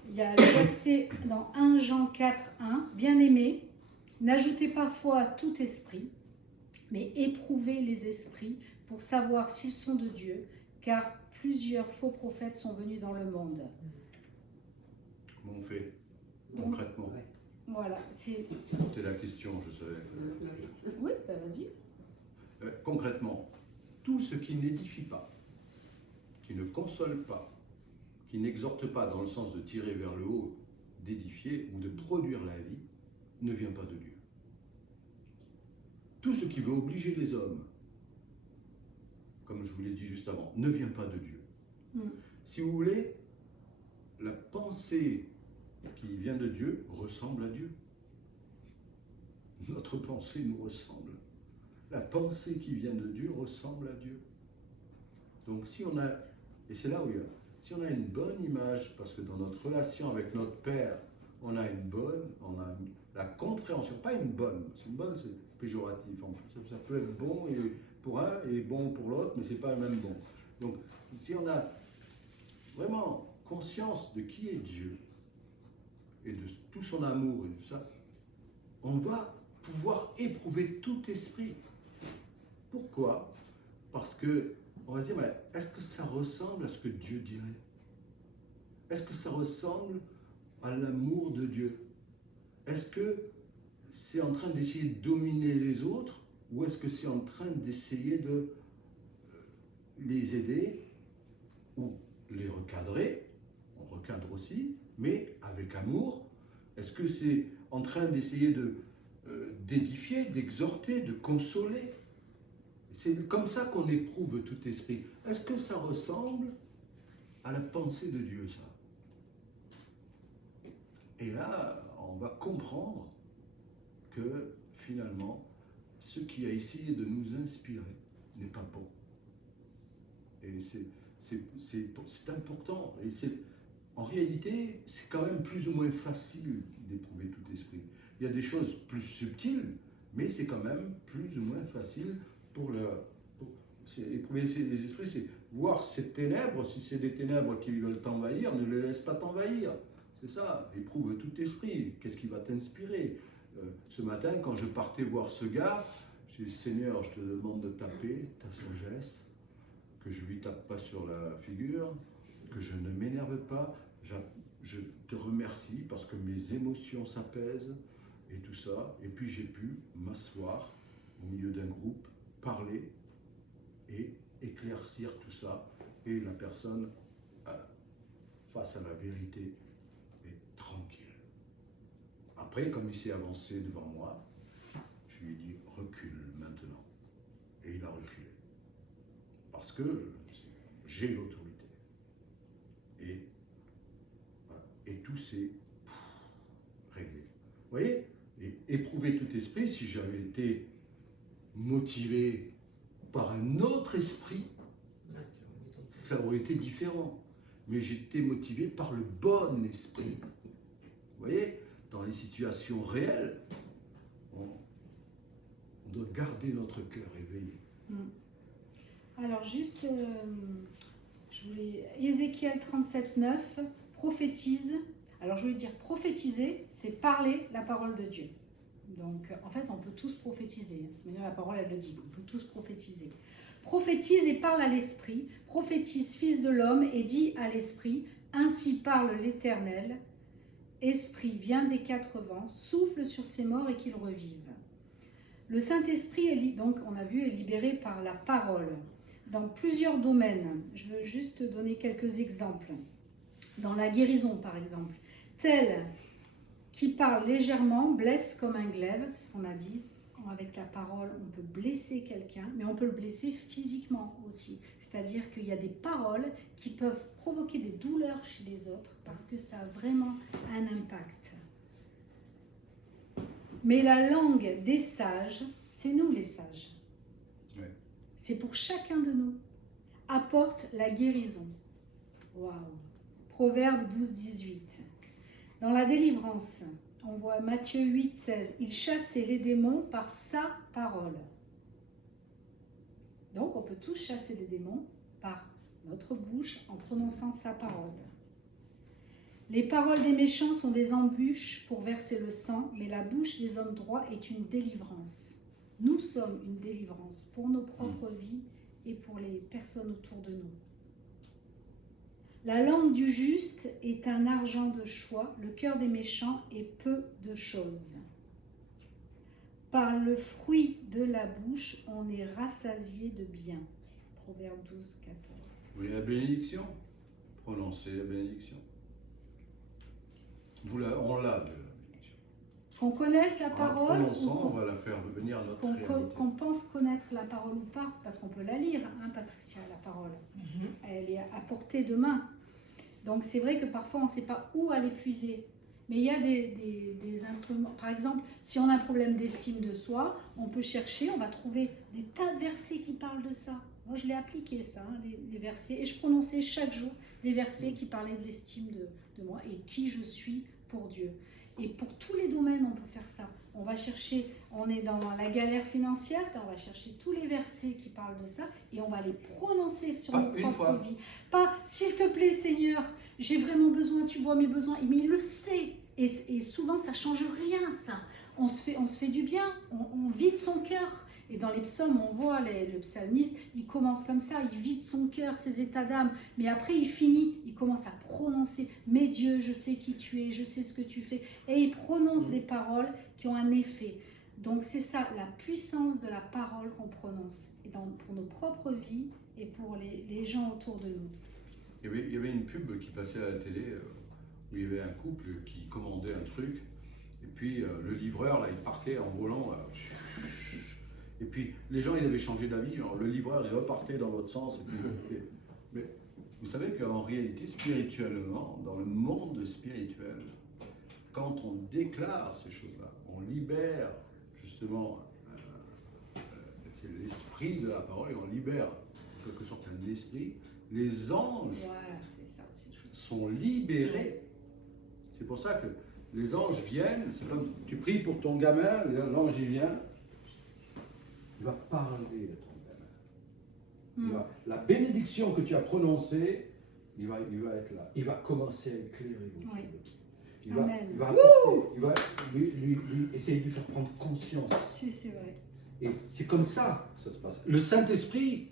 Il y a le verset dans 1 Jean 4, 1, Bien-aimés, n'ajoutez pas foi à tout esprit, mais éprouvez les esprits pour savoir s'ils sont de Dieu, car plusieurs faux prophètes sont venus dans le monde. Comment on fait concrètement? Voilà. C'était la question, je savais. Oui, vas-y. Concrètement, tout ce qui n'édifie pas, qui ne console pas, qui n'exhorte pas dans le sens de tirer vers le haut, d'édifier ou de produire la vie, ne vient pas de Dieu. Tout ce qui veut obliger les hommes, comme je vous l'ai dit juste avant, ne vient pas de Dieu. Si vous voulez, la pensée qui vient de Dieu ressemble à Dieu. Notre pensée nous ressemble. La pensée qui vient de Dieu ressemble à Dieu. Donc si on a, et c'est là où il y a, si on a une bonne image, parce que dans notre relation avec notre Père, on a la compréhension, pas une bonne, parce qu'une bonne c'est péjoratif, ça peut être bon pour un et bon pour l'autre, mais c'est pas le même bon. Donc si on a vraiment conscience de qui est Dieu, et de tout son amour et tout ça, on va pouvoir éprouver tout esprit. Pourquoi? Parce que on va se dire, mais est-ce que ça ressemble à ce que Dieu dirait? Est-ce que ça ressemble à l'amour de Dieu? Est-ce que c'est en train d'essayer de dominer les autres, ou est-ce que c'est en train d'essayer de les aider ou les recadrer? On recadre aussi, mais avec amour. Est-ce que c'est en train d'essayer d'édifier, d'exhorter, de consoler? C'est comme ça qu'on éprouve tout esprit. Est-ce que ça ressemble à la pensée de Dieu, ça? Et là, on va comprendre que finalement, ce qui a essayé de nous inspirer n'est pas bon. Et c'est important. Et en réalité, c'est quand même plus ou moins facile d'éprouver tout esprit. Il y a des choses plus subtiles, mais c'est quand même plus ou moins facile pour éprouver les esprits, c'est voir ces ténèbres. Si c'est des ténèbres qui veulent t'envahir, ne les laisse pas t'envahir. C'est ça, éprouve tout esprit. Qu'est-ce qui va t'inspirer? Ce matin, quand je partais voir ce gars, j'ai dit, Seigneur, je te demande de taper ta sagesse, que je lui tape pas sur la figure, que je ne m'énerve pas. Je te remercie parce que mes émotions s'apaisent et tout ça. Et puis j'ai pu m'asseoir au milieu d'un groupe, parler et éclaircir tout ça. Et la personne, face à la vérité, est tranquille. Après, comme il s'est avancé devant moi, je lui ai dit recule maintenant. Et il a reculé. Parce que j'ai l'autorité. Et, voilà. Et tout s'est réglé. Vous voyez? Et éprouver tout esprit, si j'avais été motivé par un autre esprit, ça aurait été différent. Mais j'étais motivé par le bon esprit. Vous voyez? Dans les situations réelles, on doit garder notre cœur éveillé. Alors juste, Ézéchiel 37,9, prophétise. Alors je voulais dire prophétiser, c'est parler la parole de Dieu. Donc en fait on peut tous prophétiser. Mais la parole elle le dit, on peut tous prophétiser. Prophétise et parle à l'esprit, prophétise fils de l'homme et dit à l'esprit, ainsi parle l'Éternel. Esprit vient des quatre vents, souffle sur ces morts et qu'ils revivent. Le Saint-Esprit, donc on a vu, est libéré par la parole. Dans plusieurs domaines, je veux juste donner quelques exemples. Dans la guérison par exemple, tel qui parle légèrement blesse comme un glaive, c'est ce qu'on a dit. Avec la parole, on peut blesser quelqu'un, mais on peut le blesser physiquement aussi. C'est-à-dire qu'il y a des paroles qui peuvent provoquer des douleurs chez les autres parce que ça a vraiment un impact. Mais la langue des sages, c'est nous les sages. Ouais. C'est pour chacun de nous. Apporte la guérison. Waouh. Proverbe 12, 18. Dans la délivrance, on voit Matthieu 8, 16. Il chassait les démons par sa parole. Donc on peut tous chasser des démons par notre bouche en prononçant sa parole. Les paroles des méchants sont des embûches pour verser le sang, mais la bouche des hommes droits est une délivrance. Nous sommes une délivrance pour nos propres vies et pour les personnes autour de nous. La langue du juste est un argent de choix, le cœur des méchants est peu de choses. Par le fruit de la bouche, on est rassasié de bien. Proverbe 12, 14. Vous voulez la bénédiction? Prononcez la bénédiction. On l'a de la bénédiction. Qu'on connaisse la En parole, prononçant, on va la faire devenir notre réalité. qu'on pense connaître la parole ou pas, parce qu'on peut la lire, hein, Patricia, la parole. Elle est à portée de main. Donc c'est vrai que parfois on ne sait pas où aller puiser. Mais il y a des instruments. Par exemple, si on a un problème d'estime de soi, on peut chercher, on va trouver des tas de versets qui parlent de ça. Moi, je l'ai appliqué ça, hein, les versets. Et je prononçais chaque jour les versets qui parlaient de l'estime de moi et qui je suis pour Dieu. Et pour tous les domaines, on peut faire ça. On va chercher, on est dans la galère financière, on va chercher tous les versets qui parlent de ça et on va les prononcer sur Pas nos une propres fois. vies. Pas, s'il te plaît Seigneur, j'ai vraiment besoin, tu vois mes besoins. Mais il le sait. Et souvent, ça ne change rien, ça. On se fait du bien, on vide son cœur. Et dans les psaumes, on voit le psalmiste, il commence comme ça, il vide son cœur, ses états d'âme. Mais après, il finit, il commence à prononcer « Mais Dieu, je sais qui tu es, je sais ce que tu fais. » Et il prononce des paroles qui ont un effet. Donc c'est ça, la puissance de la parole qu'on prononce. Et pour nos propres vies et pour les gens autour de nous. Il y avait une pub qui passait à la télé où il y avait un couple qui commandait un truc. Et puis le livreur, là, il partait en volant. Et puis les gens, ils avaient changé d'avis. Alors, le livreur, il repartait dans l'autre sens. Mais vous savez qu'en réalité, spirituellement, dans le monde spirituel, quand on déclare ces choses-là, on libère justement, c'est l'esprit de la parole, et on libère en quelque sorte un esprit. Les anges Voilà, c'est ça aussi. sont libérés. C'est pour ça que les anges viennent, c'est comme tu pries pour ton gamin, l'ange il vient, il va parler à ton gamin. La bénédiction que tu as prononcée, il va être là. Il va commencer à éclairer votre Oui. vie. Amen. Il va apporter, il va lui essayer de lui faire prendre conscience. C'est vrai. Et c'est comme ça que ça se passe. Le Saint-Esprit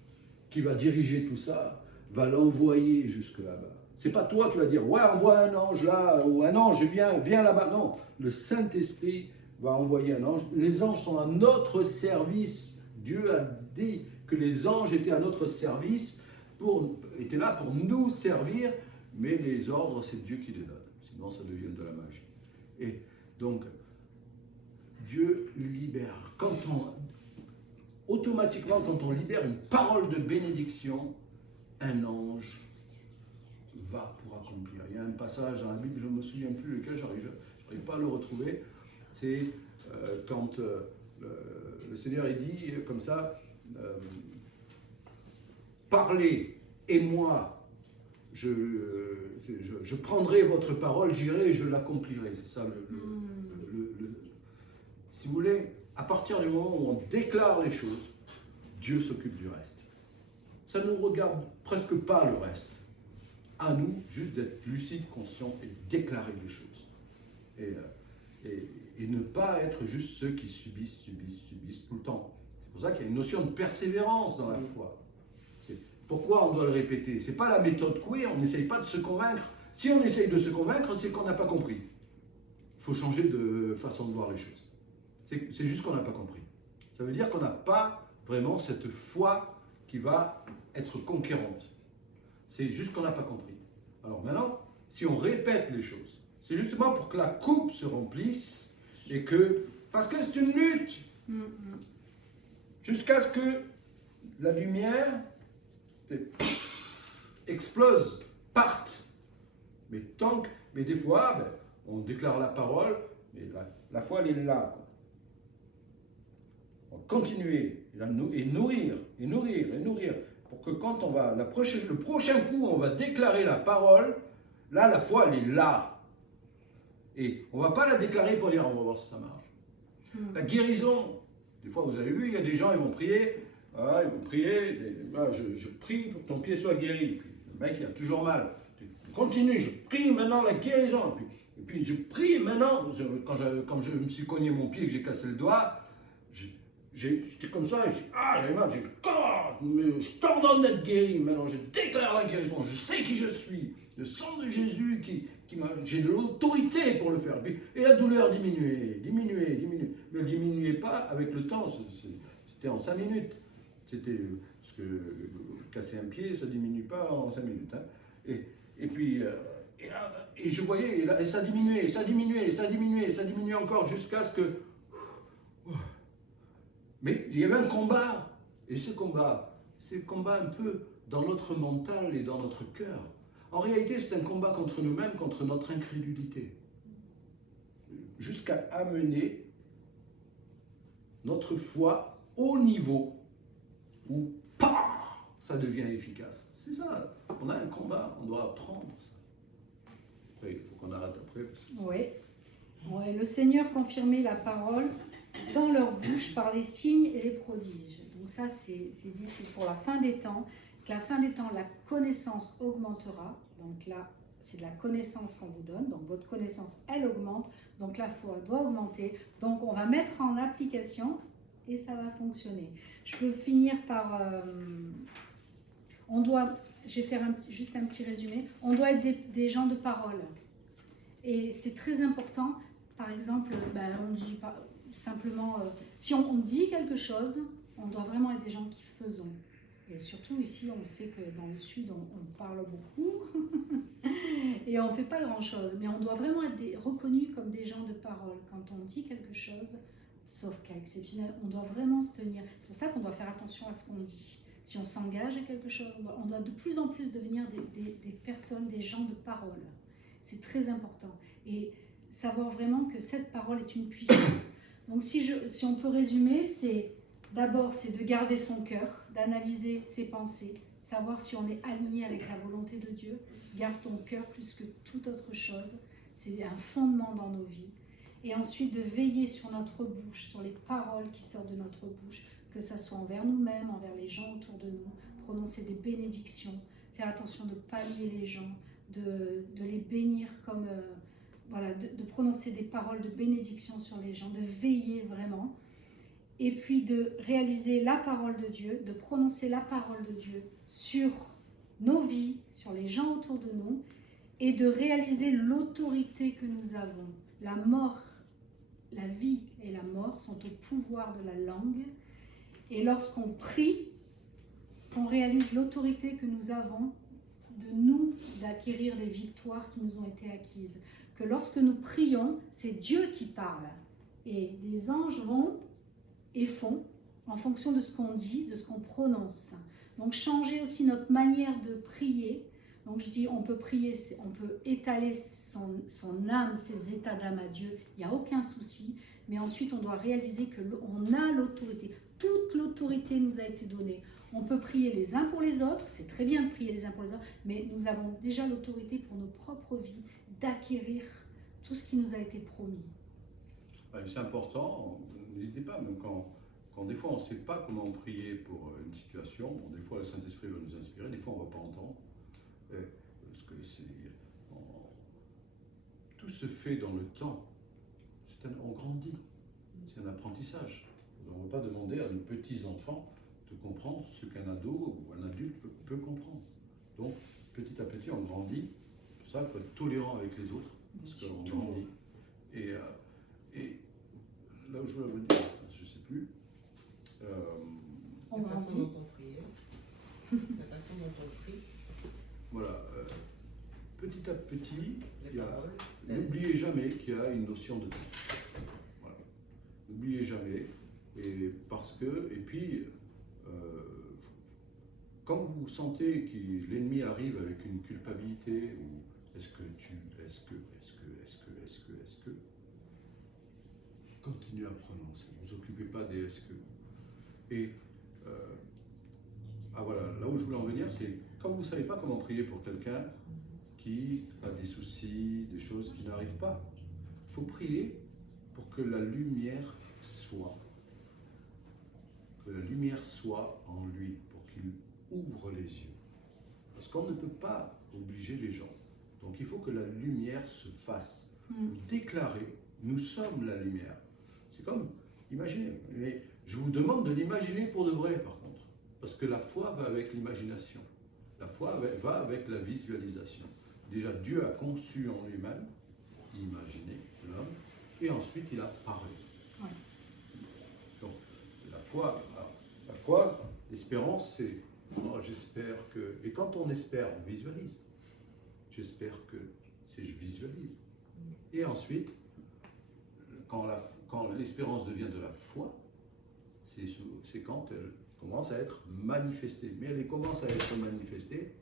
qui va diriger tout ça, va l'envoyer jusque là-bas. C'est pas toi qui vas dire, ouais, envoie un ange là, ou un ange, viens là-bas. Non, le Saint-Esprit va envoyer un ange. Les anges sont à notre service. Dieu a dit que les anges étaient à notre service, étaient là pour nous servir, mais les ordres, c'est Dieu qui les donne. Sinon, ça devient de la magie. Et donc, Dieu libère. Automatiquement, quand on libère une parole de bénédiction, un ange va pour accomplir. Il y a un passage dans la Bible, je ne me souviens plus lequel, je n'arrive pas à le retrouver. C'est quand le Seigneur il dit comme ça, parlez et moi, je prendrai votre parole, j'irai et je l'accomplirai. C'est ça si vous voulez, à partir du moment où on déclare les choses, Dieu s'occupe du reste. Ça ne nous regarde presque pas le reste. À nous, juste d'être lucide, conscient et déclarer les choses. Et ne pas être juste ceux qui subissent tout le temps. C'est pour ça qu'il y a une notion de persévérance dans la foi. Pourquoi on doit le répéter? C'est pas la méthode Coué, on n'essaye pas de se convaincre. Si on essaye de se convaincre, c'est qu'on n'a pas compris. Il faut changer de façon de voir les choses. C'est juste qu'on n'a pas compris. Ça veut dire qu'on n'a pas vraiment cette foi qui va être conquérante. C'est juste qu'on n'a pas compris. Alors maintenant, si on répète les choses, c'est justement pour que la coupe se remplisse et que... Parce que c'est une lutte. Jusqu'à ce que la lumière explose, parte. Mais des fois, on déclare la parole, mais la foi, elle est là. On va continuer et nourrir, pour que quand on va, le prochain coup, on va déclarer la parole, là, la foi, elle est là. Et on ne va pas la déclarer pour dire, on va voir si ça marche. La guérison, des fois, vous avez vu, il y a des gens, ils vont prier, ils vont prier, je prie pour que ton pied soit guéri. Puis, le mec, il a toujours mal. Continue, je prie maintenant la guérison. Et puis je prie maintenant, quand je me suis cogné mon pied et que j'ai cassé le doigt, j'étais comme ça, j'avais mal, je t'ordonne d'être guéri, maintenant je déclare la guérison, je sais qui je suis, le sang de Jésus j'ai de l'autorité pour le faire. Et la douleur diminuait, ne diminuait pas avec le temps, c'était en 5 minutes. Parce que casser un pied, ça ne diminue pas en 5 minutes. Hein. Et puis, et je voyais, et ça diminuait, ça diminuait encore jusqu'à ce que... Mais il y avait un combat, et ce combat, c'est le combat un peu dans notre mental et dans notre cœur. En réalité, c'est un combat contre nous-mêmes, contre notre incrédulité, jusqu'à amener notre foi au niveau où ça devient efficace. C'est ça, on a un combat, on doit apprendre ça. Après, il faut qu'on arrête après. Oui, le Seigneur confirmait la parole dans leur bouche par les signes et les prodiges. Donc ça, c'est dit, c'est pour la fin des temps. Que la fin des temps, la connaissance augmentera. Donc là, c'est de la connaissance qu'on vous donne. Donc votre connaissance, elle augmente. Donc la foi doit augmenter. Donc on va mettre en application et ça va fonctionner. Je peux finir par... je vais faire juste un petit résumé. On doit être des gens de parole. Et c'est très important. Par exemple, on dit simplement, si on dit quelque chose, on doit vraiment être des gens qui faisons. Et surtout ici, on sait que dans le sud, on parle beaucoup et on ne fait pas grand-chose. Mais on doit vraiment être reconnus comme des gens de parole. Quand on dit quelque chose, sauf cas exceptionnel, on doit vraiment se tenir. C'est pour ça qu'on doit faire attention à ce qu'on dit. Si on s'engage à quelque chose, on doit de plus en plus devenir des personnes, des gens de parole. C'est très important. Et savoir vraiment que cette parole est une puissance. Donc si on peut résumer, d'abord c'est de garder son cœur, d'analyser ses pensées, savoir si on est aligné avec la volonté de Dieu. Garde ton cœur plus que toute autre chose. c'est un fondement dans nos vies. Et ensuite de veiller sur notre bouche, sur les paroles qui sortent de notre bouche, que ce soit envers nous-mêmes, envers les gens autour de nous, prononcer des bénédictions, faire attention de ne pas lier les gens, de les bénir comme... voilà, de prononcer des paroles de bénédiction sur les gens, de veiller vraiment. Et puis de réaliser la parole de Dieu, de prononcer la parole de Dieu sur nos vies, sur les gens autour de nous, et de réaliser l'autorité que nous avons. La mort, la vie et la mort sont au pouvoir de la langue. Et lorsqu'on prie, on réalise l'autorité que nous avons de nous d'acquérir les victoires qui nous ont été acquises. Que lorsque nous prions, c'est Dieu qui parle. Et les anges vont et font en fonction de ce qu'on dit, de ce qu'on prononce. Donc changer aussi notre manière de prier. Donc je dis, on peut prier, on peut étaler son âme, ses états d'âme à Dieu, il n'y a aucun souci. Mais ensuite, on doit réaliser qu'on a l'autorité. Toute l'autorité nous a été donnée. On peut prier les uns pour les autres, c'est très bien de prier les uns pour les autres, mais nous avons déjà l'autorité pour nos propres vies d'acquérir tout ce qui nous a été promis. C'est important, n'hésitez pas, même quand des fois on ne sait pas comment prier pour une situation, bon, des fois le Saint-Esprit va nous inspirer, des fois on ne va pas entendre, parce que tout se fait dans le temps, on grandit, c'est un apprentissage. On ne va pas demander à nos petits-enfants de comprendre ce qu'un ado ou un adulte peut comprendre. Donc petit à petit on grandit, pour ça il faut être tolérant avec les autres, parce qu'on grandit. Et là où je voulais vous dire, je ne sais plus. On La façon grandit. dont on prie. La façon dont on prie, Voilà. Petit à petit, les paroles. n'oubliez jamais qu'il y a une notion de temps. Voilà. N'oubliez jamais. Et puis, quand vous sentez que l'ennemi arrive avec une culpabilité, ou est-ce que, continuez à prononcer. Ne vous occupez pas des est-ce que. Et voilà, là où je voulais en venir, c'est quand vous ne savez pas comment prier pour quelqu'un qui a des soucis, des choses qui n'arrivent pas, il faut prier pour que la lumière soit. Que la lumière soit en lui, pour qu'il ouvre les yeux. Parce qu'on ne peut pas obliger les gens. Donc il faut que la lumière se fasse. Déclarer, nous sommes la lumière. C'est comme, imaginez, mais je vous demande de l'imaginer pour de vrai par contre. Parce que la foi va avec l'imagination. La foi va avec la visualisation. Déjà, Dieu a conçu en lui-même, imaginé l'homme, et ensuite il a parlé. Ouais. Donc, la foi, l'espérance, c'est j'espère que. Et quand on espère, on visualise. J'espère que, c'est je visualise. Et ensuite, quand l'espérance devient de la foi, c'est quand elle commence à être manifestée. Mais elle commence à être manifestée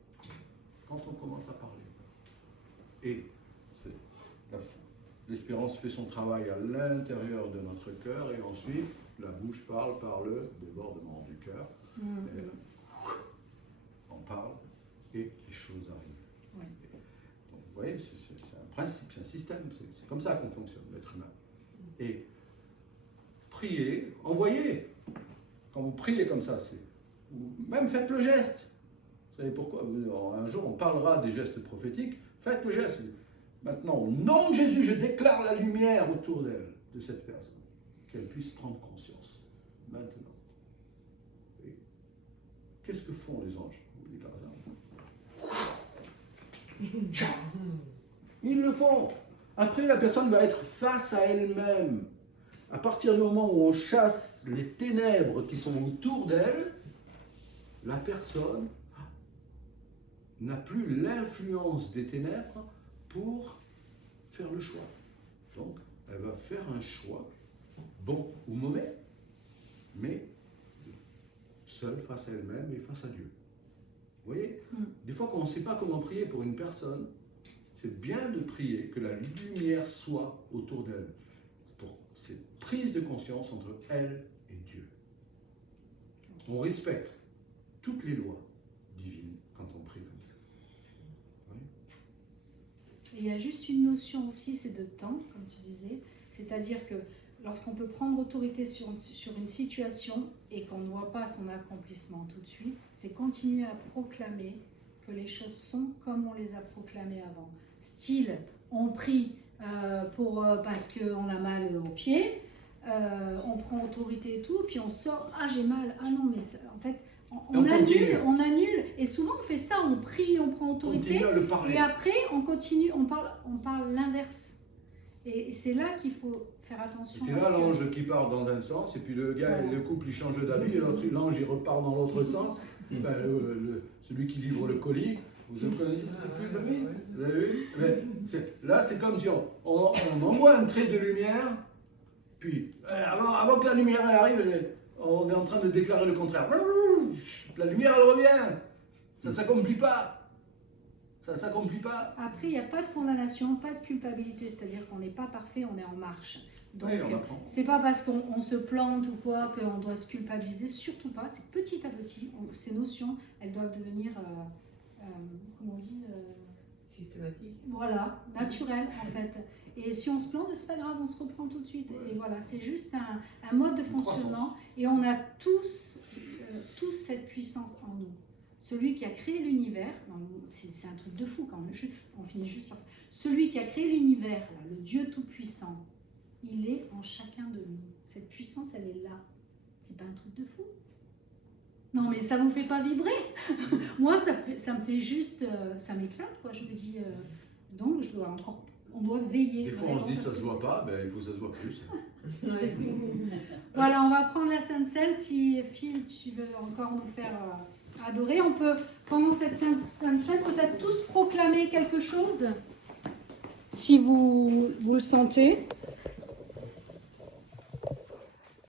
quand on commence à parler. Et l'espérance fait son travail à l'intérieur de notre cœur, et ensuite la bouche parle par le débordement du cœur. On parle et les choses arrivent. Ouais. Donc, vous voyez, c'est un principe, c'est un système, c'est comme ça qu'on fonctionne, l'être humain. Et priez, envoyez. Quand vous priez comme ça, même faites le geste. Vous savez pourquoi? Un jour, on parlera des gestes prophétiques. Faites le geste. Maintenant, au nom de Jésus, je déclare la lumière autour d'elle, de cette personne, qu'elle puisse prendre conscience. Maintenant. Et qu'est-ce que font les anges? Vous déclarez ça. Ils le font. Après, la personne va être face à elle-même. À partir du moment où on chasse les ténèbres qui sont autour d'elle, la personne n'a plus l'influence des ténèbres pour faire le choix. Donc, elle va faire un choix, bon ou mauvais, mais seule face à elle-même et face à Dieu. Vous voyez? Des fois, quand on ne sait pas comment prier pour une personne, c'est bien de prier que la lumière soit autour d'elle, pour cette prise de conscience entre elle et Dieu. On respecte toutes les lois divines quand on prie comme ça. Et il y a juste une notion aussi, c'est de temps, comme tu disais. C'est-à-dire que lorsqu'on peut prendre autorité sur une situation et qu'on ne voit pas son accomplissement tout de suite, c'est continuer à proclamer que les choses sont comme on les a proclamées avant. Style, on prie parce qu'on a mal au pied, on prend autorité et tout, puis on sort, ah j'ai mal, ah non mais en fait on annule, et souvent on fait ça, on prie, on prend autorité, Continue à le parler. et après on continue, on parle l'inverse. Et c'est là qu'il faut faire attention. C'est là l'ange qui part dans un sens, et puis le gars, le couple, il change d'avis, et l'ange, il repart dans l'autre sens. Enfin, celui qui livre le colis, vous connaissez ce pub? Vous avez vu? Là, c'est comme si on envoie un trait de lumière, puis avant que la lumière arrive, on est en train de déclarer le contraire. La lumière, elle revient. Ça ne s'accomplit pas. Ça ne s'accomplit pas. Après, il n'y a pas de condamnation, pas de culpabilité, c'est-à-dire qu'on n'est pas parfait, on est en marche. Donc, Oui, on apprend. c'est pas parce qu'on se plante ou quoi qu'on doit se culpabiliser, surtout pas. C'est petit à petit, ces notions, elles doivent devenir, comment on dit Systématique. voilà, naturelles en fait. Et si on se plante, c'est pas grave, on se reprend tout de suite. Et voilà, c'est juste un mode de fonctionnement. Et on a tous cette puissance en nous. Celui qui a créé l'univers, c'est un truc de fou quand même, on finit juste par ça. Celui qui a créé l'univers, là, le Dieu Tout-Puissant, il est en chacun de nous. Cette puissance, elle est là. C'est pas un truc de fou? Non, mais ça vous fait pas vibrer? Moi, ça me fait juste, ça m'éclate, quoi. Je me dis, donc, on doit veiller. Des fois, on se dit ça se voit pas, ben, il faut que ça se voit plus. Voilà, on va prendre la Sainte Seine. Si Phil, tu veux encore nous faire adorer, on peut, pendant cette Sainte Seine, peut-être tous proclamer quelque chose, si vous le sentez.